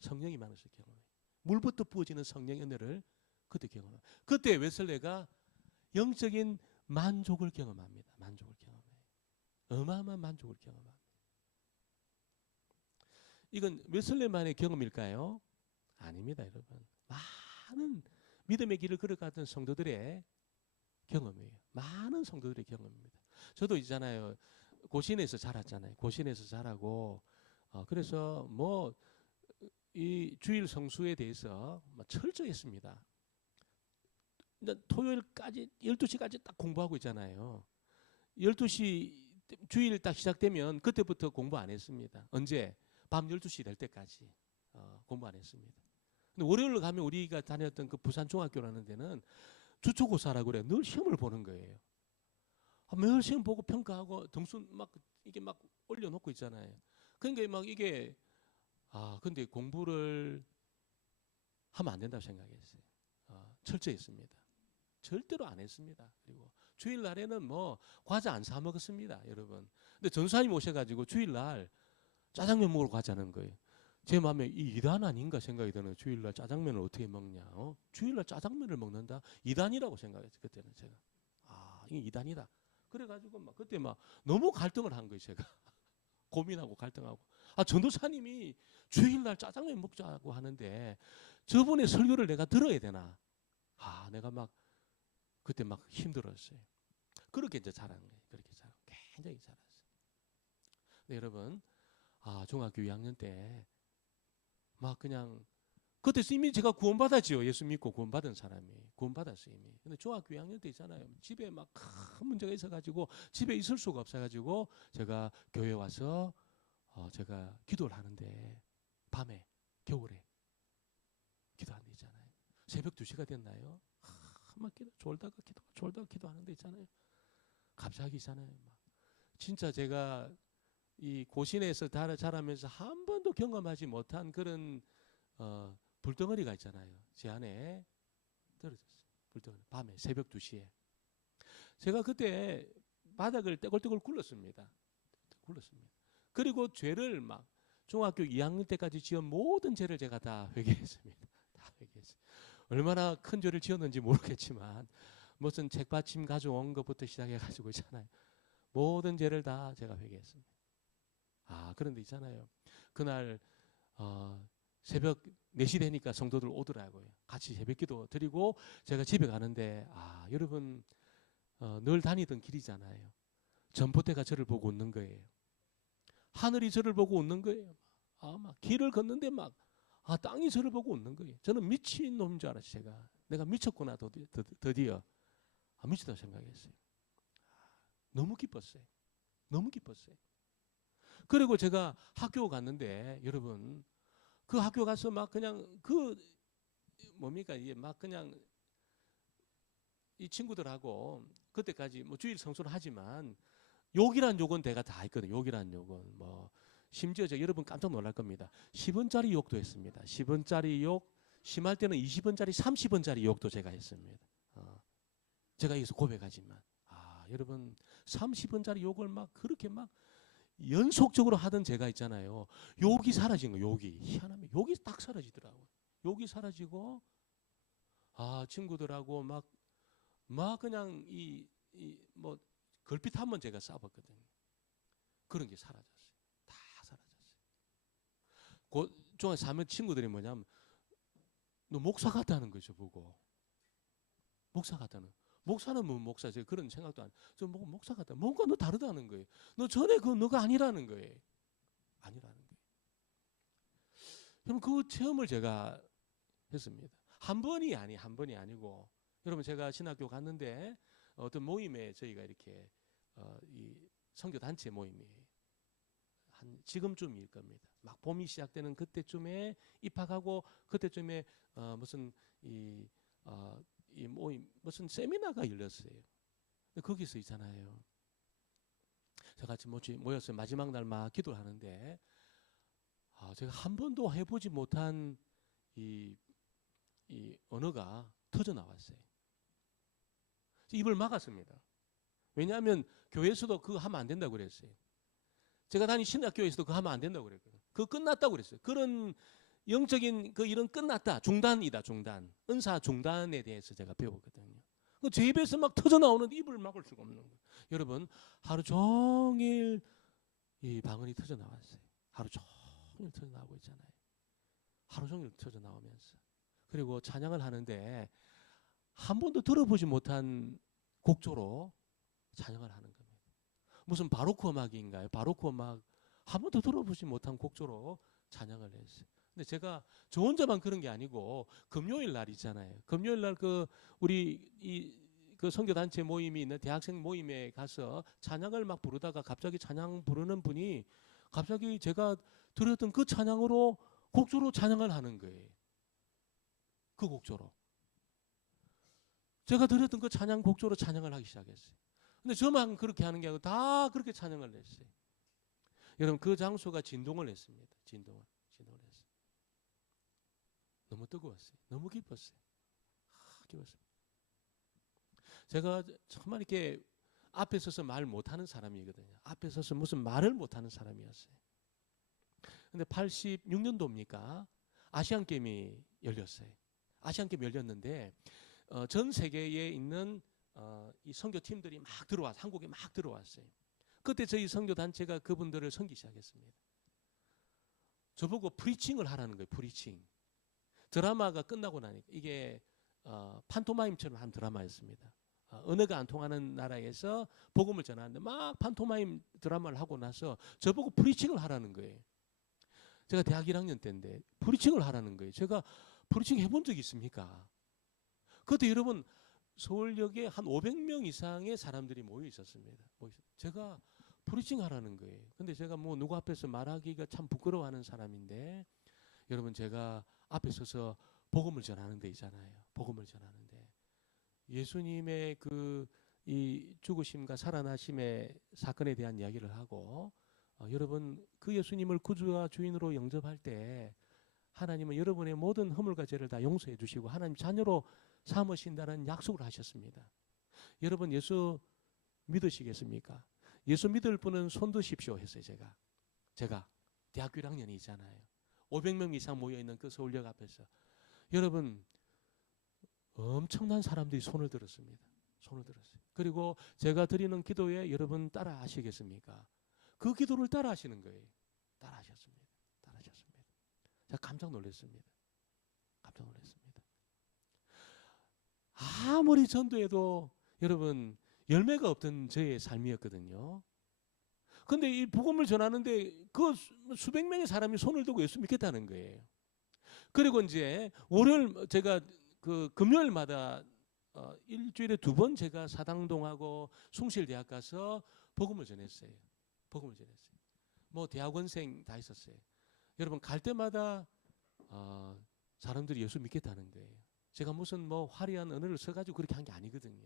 성령이 임하는 것을 경험해요. 물부터 부어지는 성령의 은혜를 그때 경험해요. 그때 웨슬레가 영적인 만족을 경험합니다. 만족을 경험해요. 어마어마한 만족을 경험합니다. 이건 웨슬레만의 경험일까요? 아닙니다, 여러분. 많은 믿음의 길을 걸어갔던 성도들의 경험이에요. 많은 성도들의 경험입니다. 저도 있잖아요. 고신에서 자랐잖아요. 고신에서 자라고 그래서 뭐 이 주일 성수에 대해서 철저했습니다. 토요일까지 12시까지 딱 공부하고 있잖아요. 12시 주일 딱 시작되면 그때부터 공부 안 했습니다. 언제? 밤 12시 될 때까지 공부 안 했습니다. 근데 월요일 가면 우리가 다녔던 그 부산 중학교라는 데는 주초고사라고 그래요. 늘 시험을 보는 거예요. 매일 시험 보고 평가하고 등수 막 이게 막 올려놓고 있잖아요. 그러니까 막 이게 근데 공부를 하면 안 된다고 생각했어요. 철저했습니다. 절대로 안 했습니다. 그리고 주일날에는 뭐 과자 안 사 먹었습니다, 여러분. 근데 전사님 오셔가지고 주일날 짜장면 먹으러 가자는 거예요. 제 마음에 이 이단 아닌가 생각이 드는 주일날 짜장면을 어떻게 먹냐. 주일날 짜장면을 먹는다? 이단이라고 생각했어요. 그때는 제가. 이게 이단이다. 그래가지고 막 그때 막 너무 갈등을 한 거예요, 제가. 고민하고 갈등하고. 전도사님이 주일날 짜장면 먹자고 하는데 저분의 설교를 내가 들어야 되나? 내가 막 그때 막 힘들었어요. 그렇게 이제 자란 거예요. 그렇게 자란. 굉장히 자랐어요. 근데 여러분, 중학교 2학년 때 막 그냥 그때 이미 제가 구원받았지요. 예수 믿고 구원받은 사람이 구원받았어요 이미. 근데 중학교 2학년 때 있잖아요. 집에 막 큰 문제가 있어가지고 집에 있을 수가 없어가지고 제가 교회 와서 제가 기도를 하는데 밤에 겨울에 기도하는 데 있잖아요. 새벽 2시가 됐나요? 막 졸다가 기도하는 데 있잖아요. 갑자기 있잖아요. 막. 진짜 제가 이 고신에서 자라면서 한 번도 경험하지 못한 그런 불덩어리가 있잖아요. 제 안에 떨어졌어요. 불덩어리. 밤에 새벽 2시에. 제가 그때 바닥을 떼굴떼굴 굴렀습니다. 굴렀습니다. 그리고 죄를 막 중학교 2학년 때까지 지은 모든 죄를 제가 다 회개했습니다. 다 회개했어요. 얼마나 큰 죄를 지었는지 모르겠지만 무슨 책받침 가져온 것부터 시작해가지고 있잖아요. 모든 죄를 다 제가 회개했습니다. 그런데 있잖아요. 그날 새벽 4시 되니까 성도들 오더라고요. 같이 새벽기도 드리고 제가 집에 가는데 여러분 늘 다니던 길이잖아요. 전봇대가 저를 보고 웃는 거예요. 하늘이 저를 보고 웃는 거예요. 막 길을 걷는데 막 땅이 저를 보고 웃는 거예요. 저는 미친 놈인 줄 알았어요. 내가 미쳤구나 드디어 미치다고 생각했어요. 너무 기뻤어요. 너무 기뻤어요. 그리고 제가 학교 갔는데 여러분 그 학교 가서 막 그냥 이게 막 그냥 이 친구들하고 그때까지 뭐 주일 성수를 하지만 욕이란 욕은 내가 다 했거든요. 욕이란 욕은 뭐 심지어 여러분 깜짝 놀랄 겁니다. 10원짜리 욕도 했습니다. 10원짜리 욕, 심할 때는 20원짜리, 30원짜리 욕도 제가 했습니다. 제가 여기서 고백하지만 여러분 30원짜리 욕을 막 그렇게 막 연속적으로 하던 제가 있잖아요. 욕이 사라진 거예요. 욕이 희한하면 욕이 딱 사라지더라고요. 욕이 사라지고 친구들하고 막 그냥 뭐 걸핏 한번 제가 쏴봤거든요. 그런 게 사라졌어요. 다 사라졌어요. 중학교 3학년 친구들이 뭐냐면 너 목사 같다는 거죠. 보고 목사 같다는. 목사는 뭐 목사 제가 그런 생각도 안. 저 목사 같다. 뭔가 너 다르다는 거예요. 너 전에 너가 아니라는 거예요. 아니라는 거예요. 그럼 그 체험을 제가 했습니다. 한 번이 아니고 여러분 제가 신학교 갔는데 어떤 모임에 저희가 이렇게 이 선교 단체 모임이 한 지금쯤일 겁니다. 막 봄이 시작되는 그때쯤에 입학하고 그때쯤에 무슨 이 모임 무슨 세미나가 열렸어요. 거기서 있잖아요. 저 같이 모여서 마지막 날 막 기도를 하는데 제가 한 번도 해보지 못한 이 언어가 터져 나왔어요. 입을 막았습니다. 왜냐하면 교회에서도 그거 하면 안 된다고 그랬어요. 제가 다닌 신학교에서도 그거 하면 안 된다고 그랬거든요. 그거 끝났다고 그랬어요. 그런 영적인 이런 끝났다. 중단이다. 중단. 은사 중단에 대해서 제가 배웠거든요. 제 입에서 막 터져 나오는데 입을 막을 수가 없는 거예요. 여러분 하루 종일 이 방언이 터져 나왔어요. 하루 종일 터져 나오고 있잖아요. 하루 종일 터져 나오면서 그리고 찬양을 하는데 한 번도 들어보지 못한 곡조로 찬양을 하는 겁니다. 무슨 바로크 음악인가요? 바로크 음악 한 번도 들어보지 못한 곡조로 찬양을 했어요. 근데 제가 저 혼자만 그런 게 아니고 금요일 날 있잖아요. 금요일 날 우리 그 선교 단체 모임이 있는 대학생 모임에 가서 찬양을 막 부르다가 갑자기 찬양 부르는 분이 갑자기 제가 들었던 그 찬양으로 곡조로 찬양을 하는 거예요. 그 곡조로. 제가 들었던 그 찬양 곡조로 찬양을 하기 시작했어요. 근데 저만 그렇게 하는 게 아니고 다 그렇게 찬양을 했어요. 여러분 그 장소가 진동을 했습니다. 진동을 했어요. 너무 뜨거웠어요. 너무 기뻤어요. 기뻤어요. 제가 정말 이렇게 앞에 서서 말 못하는 사람이거든요. 앞에 서서 무슨 말을 못하는 사람이었어요. 근데 86년도입니까? 아시안게임이 열렸어요. 아시안게임 열렸는데 전 세계에 있는 이 선교팀들이 막 한국에 막 들어왔어요. 그때 저희 선교단체가 그분들을 섬기기 시작했습니다. 저보고 프리칭을 하라는 거예요. 프리칭. 드라마가 끝나고 나니까 이게 판토마임처럼 한 드라마였습니다. 언어가 안 통하는 나라에서 복음을 전하는데 막 판토마임 드라마를 하고 나서 저보고 프리칭을 하라는 거예요. 제가 대학 1학년 때인데 프리칭을 하라는 거예요. 제가 프리칭 해본 적 있습니까? 그때 여러분 서울역에 한 500명 이상의 사람들이 모여 있었습니다. 제가 프리칭 하라는 거예요. 근데 제가 뭐 누구 앞에서 말하기가 참 부끄러워하는 사람인데 여러분 제가 앞에 서서 복음을 전하는 데 있잖아요. 복음을 전하는데 예수님의 이 죽으심과 살아나심의 사건에 대한 이야기를 하고 여러분 그 예수님을 구주와 주인으로 영접할 때 하나님은 여러분의 모든 허물과 죄를 다 용서해 주시고 하나님 자녀로 삼으신다는 약속을 하셨습니다. 여러분 예수 믿으시겠습니까? 예수 믿을 분은 손 드십시오 했어요. 제가 대학교 1학년이 있잖아요. 500명 이상 모여있는 그 서울역 앞에서 여러분 엄청난 사람들이 손을 들었습니다. 손을 들었어요. 그리고 제가 드리는 기도에 여러분 따라 하시겠습니까? 그 기도를 따라 하시는 거예요. 따라 하셨습니다. 따라 하셨습니다. 제가 깜짝 놀랐습니다. 깜짝 놀랐습니다. 아무리 전도해도 여러분 열매가 없던 저의 삶이었거든요. 근데 이 복음을 전하는데 그 수백 명의 사람이 손을 들고 예수 믿겠다는 거예요. 그리고 이제 월요일 제가 그 금요일마다 일주일에 2번 제가 사당동하고 숭실대학 가서 복음을 전했어요. 복음을 전했어요. 뭐 대학원생 다 있었어요. 여러분 갈 때마다 사람들이 예수 믿겠다는 거예요. 제가 무슨 뭐 화려한 언어를 써가지고 그렇게 한 게 아니거든요.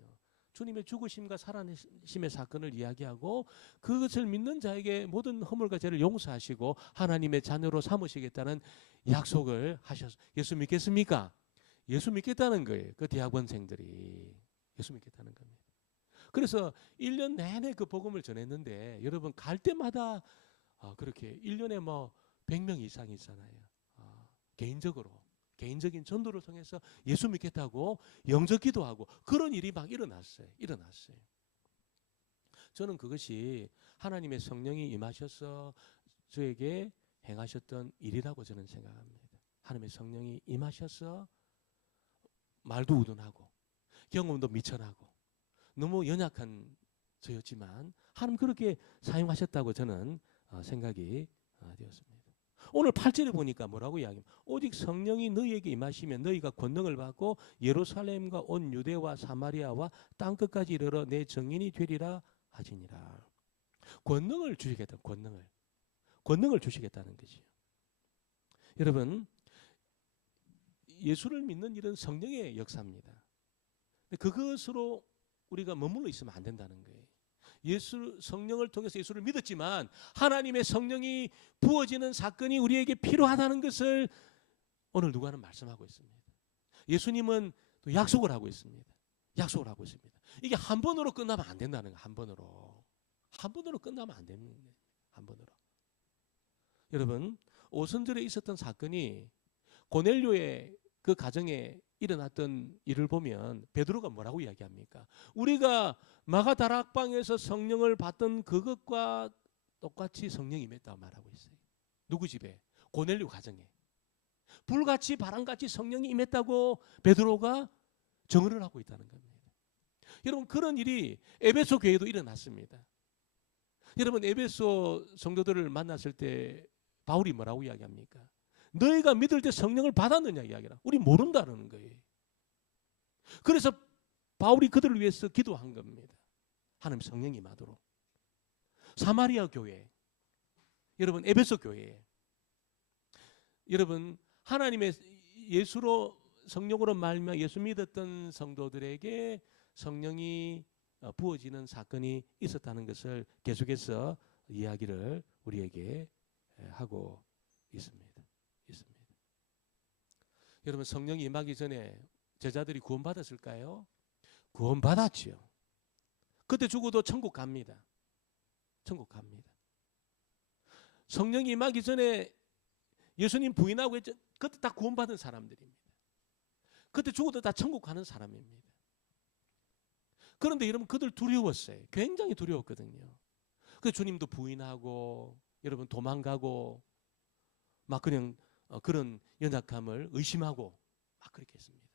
주님의 죽으심과 살아내심의 사건을 이야기하고 그것을 믿는 자에게 모든 허물과 죄를 용서하시고 하나님의 자녀로 삼으시겠다는 약속을 하셔서 예수 믿겠습니까? 예수 믿겠다는 거예요. 그 대학원생들이 예수 믿겠다는 겁니다. 그래서 1년 내내 그 복음을 전했는데 여러분 갈 때마다 그렇게 1년에 뭐 100명 이상 있잖아요. 개인적인 전도를 통해서 예수 믿겠다고 영접 기도하고 그런 일이 막 일어났어요. 저는 그것이 하나님의 성령이 임하셔서 저에게 행하셨던 일이라고 저는 생각합니다. 하나님의 성령이 임하셔서 말도 우둔하고 경험도 미천하고 너무 연약한 저였지만 하나님 그렇게 사용하셨다고 저는 생각이 되었습니다. 오늘 8절에 보니까 뭐라고 이야기합니까? 오직 성령이 너희에게 임하시면 너희가 권능을 받고 예루살렘과 온 유대와 사마리아와 땅끝까지 이르러 내 증인이 되리라 하시니라. 권능을 주시겠다. 권능을 주시겠다는 것이요. 여러분 예수를 믿는 일은 성령의 역사입니다. 그것으로 우리가 머물러 있으면 안 된다는 거예요. 성령을 통해서 예수를 믿었지만 하나님의 성령이 부어지는 사건이 우리에게 필요하다는 것을 오늘 누가는 말씀하고 있습니다. 예수님은 또 약속을 하고 있습니다. 이게 한 번으로 끝나면 안 된다는 거예요. 한 번으로 끝나면 안 됩니다. 한 번으로. 여러분 오순절에 있었던 사건이 고넬료의 그 가정에 일어났던 일을 보면 베드로가 뭐라고 이야기합니까? 우리가 마가다락방에서 성령을 받던 그것과 똑같이 성령이 임했다고 말하고 있어요. 누구 집에? 고넬료 가정에. 불같이 바람같이 성령이 임했다고 베드로가 증언을 하고 있다는 겁니다. 여러분 그런 일이 에베소 교회도 일어났습니다. 여러분 에베소 성도들을 만났을 때 바울이 뭐라고 이야기합니까? 너희가 믿을 때 성령을 받았느냐 이야기라. 우리 모른다는 거예요. 그래서 바울이 그들을 위해서 기도한 겁니다. 하나님 성령이 임하도록. 사마리아 교회, 여러분 에베소 교회, 여러분 하나님의 예수로 성령으로 말미암아 예수 믿었던 성도들에게 성령이 부어지는 사건이 있었다는 것을 계속해서 이야기를 우리에게 하고 있습니다. 여러분 성령이 임하기 전에 제자들이 구원받았을까요? 구원받았지요. 그때 죽어도 천국 갑니다. 성령이 임하기 전에 예수님 부인하고 했죠. 그때 다 구원받은 사람들입니다. 그때 죽어도 다 천국 가는 사람입니다. 그런데 여러분 그들 두려웠어요. 굉장히 두려웠거든요. 그래서 주님도 부인하고 여러분 도망가고 막 그냥 그런 연약함을 의심하고 막 그렇게 했습니다.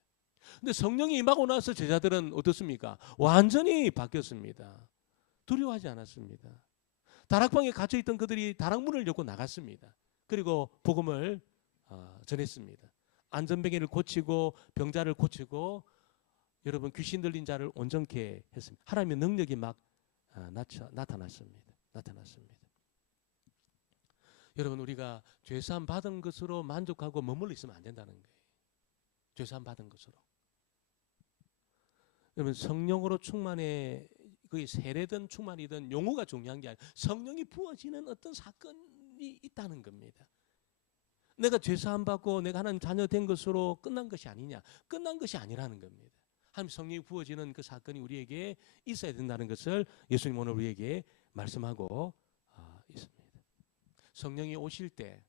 근데 성령이 임하고 나서 제자들은 어떻습니까? 완전히 바뀌었습니다. 두려워하지 않았습니다. 다락방에 갇혀있던 그들이 다락문을 열고 나갔습니다. 그리고 복음을 전했습니다. 안전뱅이를 고치고 병자를 고치고 여러분 귀신 들린 자를 온전케 했습니다. 하나님의 능력이 막 나타났습니다. 여러분 우리가 죄사함 받은 것으로 만족하고 머물러 있으면 안 된다는 거예요. 죄사함 받은 것으로. 여러분 성령으로 충만해, 그게 세례든 충만이든 용어가 중요한 게 아니라 성령이 부어지는 어떤 사건이 있다는 겁니다. 내가 죄사함 받고 내가 하나님 자녀 된 것으로 끝난 것이 아니냐? 끝난 것이 아니라는 겁니다. 하나님 성령이 부어지는 그 사건이 우리에게 있어야 된다는 것을 예수님 오늘 우리에게 말씀하고 있습니다. 성령이 오실 때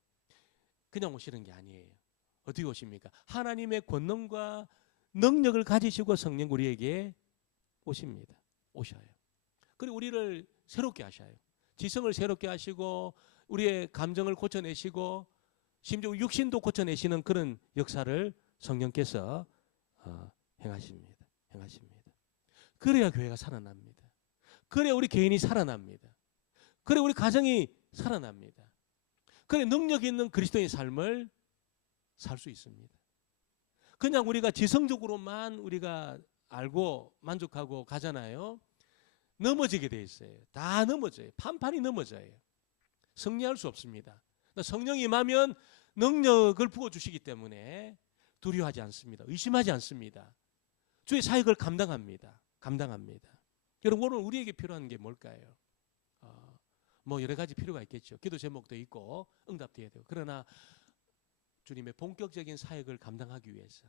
그냥 오시는 게 아니에요. 어떻게 오십니까? 하나님의 권능과 능력을 가지시고 성령 우리에게 오십니다. 오셔요. 그리고 우리를 새롭게 하셔요. 지성을 새롭게 하시고 우리의 감정을 고쳐내시고 심지어 육신도 고쳐내시는 그런 역사를 성령께서 행하십니다. 그래야 교회가 살아납니다. 그래야 우리 개인이 살아납니다. 그래야 우리 가정이 살아납니다. 그래야 능력 있는 그리스도인의 삶을 살 수 있습니다. 그냥 우리가 지성적으로만 우리가 알고 만족하고 가잖아요. 넘어지게 돼 있어요. 다 넘어져요. 판판이 넘어져요. 승리할 수 없습니다. 성령이 임하면 능력을 부어주시기 때문에 두려워하지 않습니다. 의심하지 않습니다. 주의 사역을 감당합니다. 여러분 오늘 우리에게 필요한 게 뭘까요? 뭐 여러 가지 필요가 있겠죠. 기도 제목도 있고 응답도 해야 되고. 그러나 주님의 본격적인 사역을 감당하기 위해서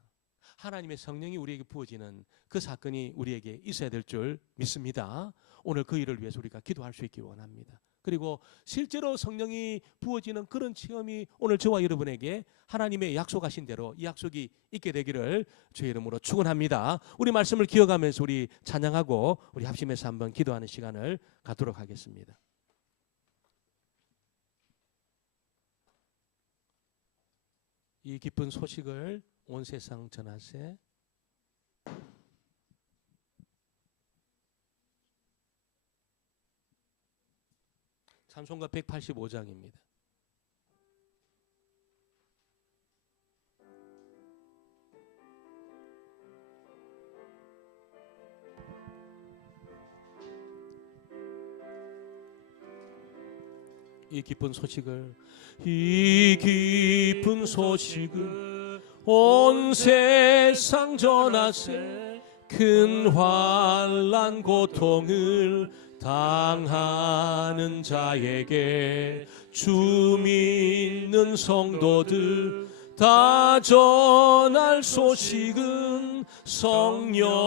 하나님의 성령이 우리에게 부어지는 그 사건이 우리에게 있어야 될 줄 믿습니다. 오늘 그 일을 위해서 우리가 기도할 수 있기 원합니다. 그리고 실제로 성령이 부어지는 그런 체험이 오늘 저와 여러분에게 하나님의 약속하신 대로 이 약속이 있게 되기를 주의 이름으로 축원합니다. 우리 말씀을 기억하면서 우리 찬양하고 우리 합심해서 한번 기도하는 시간을 갖도록 하겠습니다. 이 기쁜 소식을 온 세상 전하세. 찬송가 185장입니다. 이 기쁜 소식을 온 세상 전하세. 큰 환난 고통을 당하는 자에게 주 믿는 성도들 다 전할 소식은 성령이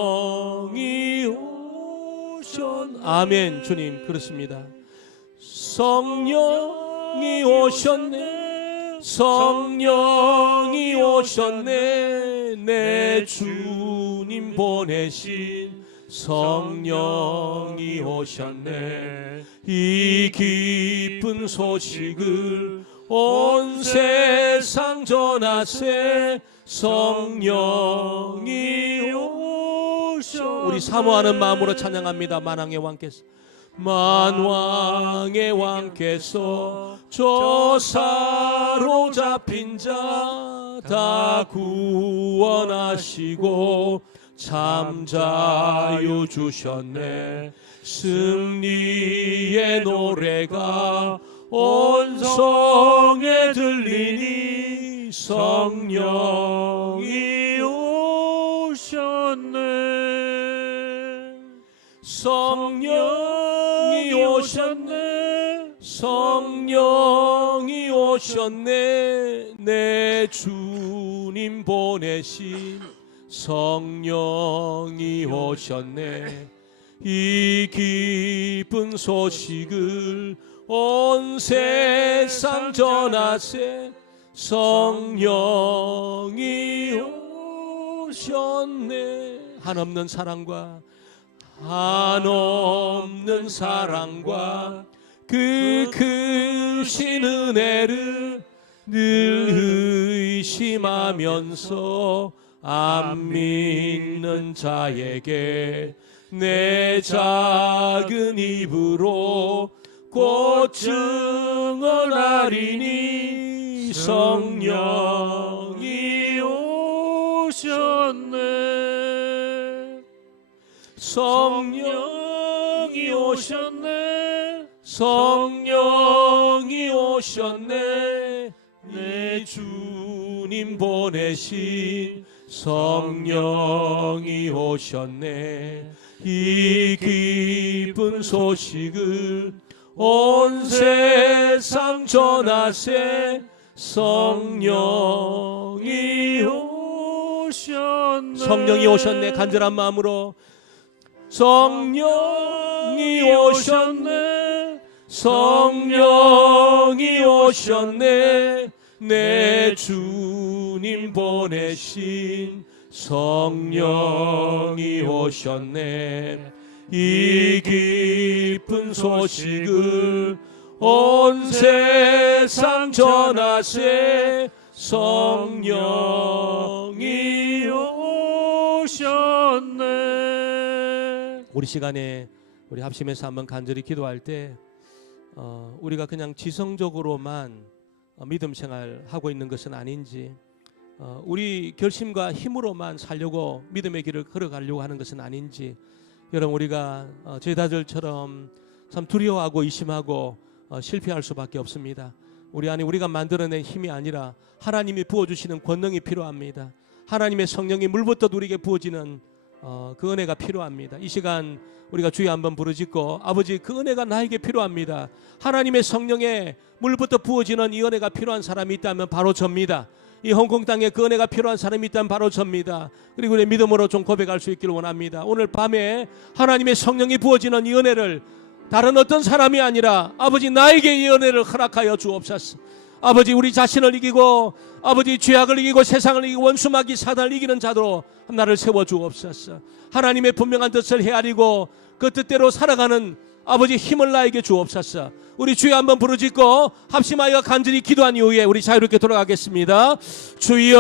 오셨네. 아멘. 주님 그렇습니다. 성령이 오셨네. 성령이 오셨네. 내 주님 보내신 성령이 오셨네. 이 기쁜 소식을 온 세상 전하세. 성령이 오셨네. 우리 사모하는 마음으로 찬양합니다. 만왕의 왕께서 만왕의 왕께서 저 사로잡힌 자 다 구원하시고 잠자유 주셨네. 승리의 노래가 온 성에 들리니 성령이 오셨네. 성령이 오셨네. 성령이 오셨네. 내 주님 보내신 성령이 오셨네. 이 기쁜 소식을 온 세상 전하세. 성령이 오셨네. 한없는 사랑과 그 크신 은혜를 늘 의심하면서 안 믿는 자에게 내 작은 입으로 곧 증언하리니 성령이 오셨네. 성령이 오셨네. 성령이 오셨네. 내 주님 주님 보내신 성령이 오셨네. 이 기쁜 소식을 온 세상 전하세. 성령이 오셨네. 성령이 오셨네. 간절한 마음으로 성령이 오셨네. 성령이 오셨네. 내 주님 보내신 성령이 오셨네. 이 기쁜 소식을 온 세상 전하세. 성령이 오셨네. 우리 시간에 우리 합심해서 한번 간절히 기도할 때 우리가 그냥 지성적으로만 믿음 생활하고 있는 것은 아닌지, 우리 결심과 힘으로만 살려고 믿음의 길을 걸어가려고 하는 것은 아닌지, 여러분 우리가 제자들처럼 참 두려워하고 의심하고 실패할 수밖에 없습니다. 우리 안에 우리가 만들어낸 힘이 아니라 하나님이 부어주시는 권능이 필요합니다. 하나님의 성령이 물붓듯 우리에게 부어지는 그 은혜가 필요합니다. 이 시간 우리가 주여 한번 부르짖고, 아버지 그 은혜가 나에게 필요합니다. 하나님의 성령에 물붓듯 부어지는 이 은혜가 필요한 사람이 있다면 바로 접니다. 이 홍콩 땅에 그 은혜가 필요한 사람이 있다면 바로 접니다. 그리고 우리 믿음으로 좀 고백할 수 있기를 원합니다. 오늘 밤에 하나님의 성령이 부어지는 이 은혜를 다른 어떤 사람이 아니라 아버지 나에게 이 은혜를 허락하여 주옵소서. 아버지 우리 자신을 이기고 아버지 죄악을 이기고 세상을 이기고 원수마귀 사단을 이기는 자로 나를 세워 주옵소서. 하나님의 분명한 뜻을 헤아리고 그 뜻대로 살아가는 아버지 힘을 나에게 주옵소서. 우리 주여 한번 부르짖고 합심하여 간절히 기도한 이후에 우리 자유롭게 돌아가겠습니다. 주여.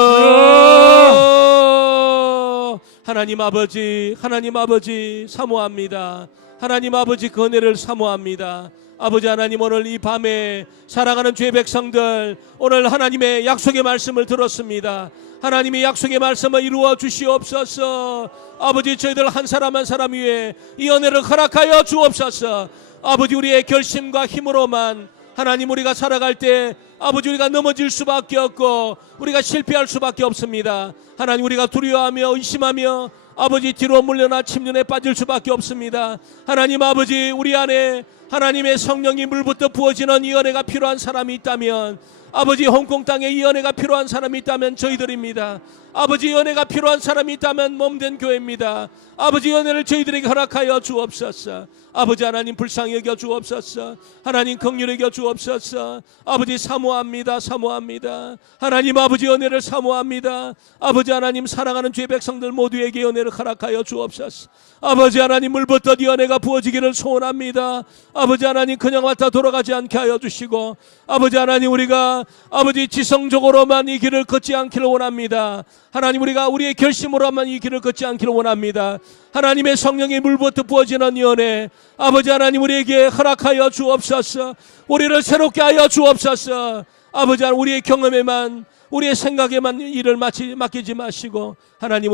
하나님 아버지, 하나님 아버지 사모합니다. 하나님 아버지 그 은혜를 사모합니다. 아버지 하나님, 오늘 이 밤에 사랑하는 주의 백성들 오늘 하나님의 약속의 말씀을 들었습니다. 하나님의 약속의 말씀을 이루어 주시옵소서. 아버지 저희들 한 사람 한 사람 위에 이 은혜를 허락하여 주옵소서. 아버지 우리의 결심과 힘으로만 하나님 우리가 살아갈 때 아버지 우리가 넘어질 수밖에 없고 우리가 실패할 수밖에 없습니다. 하나님 우리가 두려워하며 의심하며 아버지 뒤로 물러나 침륜에 빠질 수밖에 없습니다. 하나님 아버지 우리 안에 하나님의 성령이 물부터 부어지는 이 은혜가 필요한 사람이 있다면, 아버지 홍콩 땅에 이 은혜가 필요한 사람이 있다면 저희들입니다. 아버지 은혜가 필요한 사람이 있다면 몸된 교회입니다. 아버지 은혜를 저희들에게 허락하여 주옵소서. 아버지 하나님 불쌍히 여겨 주옵소서. 하나님 긍휼히 여겨 주옵소서. 아버지 사모합니다. 사모합니다. 하나님 아버지 은혜를 사모합니다. 아버지 하나님 사랑하는 죄 백성들 모두에게 은혜를 허락하여 주옵소서. 아버지 하나님 물붓듯 이 은혜가 부어지기를 소원합니다. 아버지 하나님 그냥 왔다 돌아가지 않게 하여 주시고, 아버지 하나님 우리가 아버지 지성적으로만 이 길을 걷지 않기를 원합니다. 하나님 우리가 우리의 결심으로만 이 길을 걷지 않기를 원합니다. 하나님의 성령이 물부터 부어지는 이 은혜 아버지 하나님 우리에게 허락하여 주옵소서. 우리를 새롭게 하여 주옵소서. 아버지 하나님 우리의 경험에만 우리의 생각에만 일을 맡기지 마시고 하나님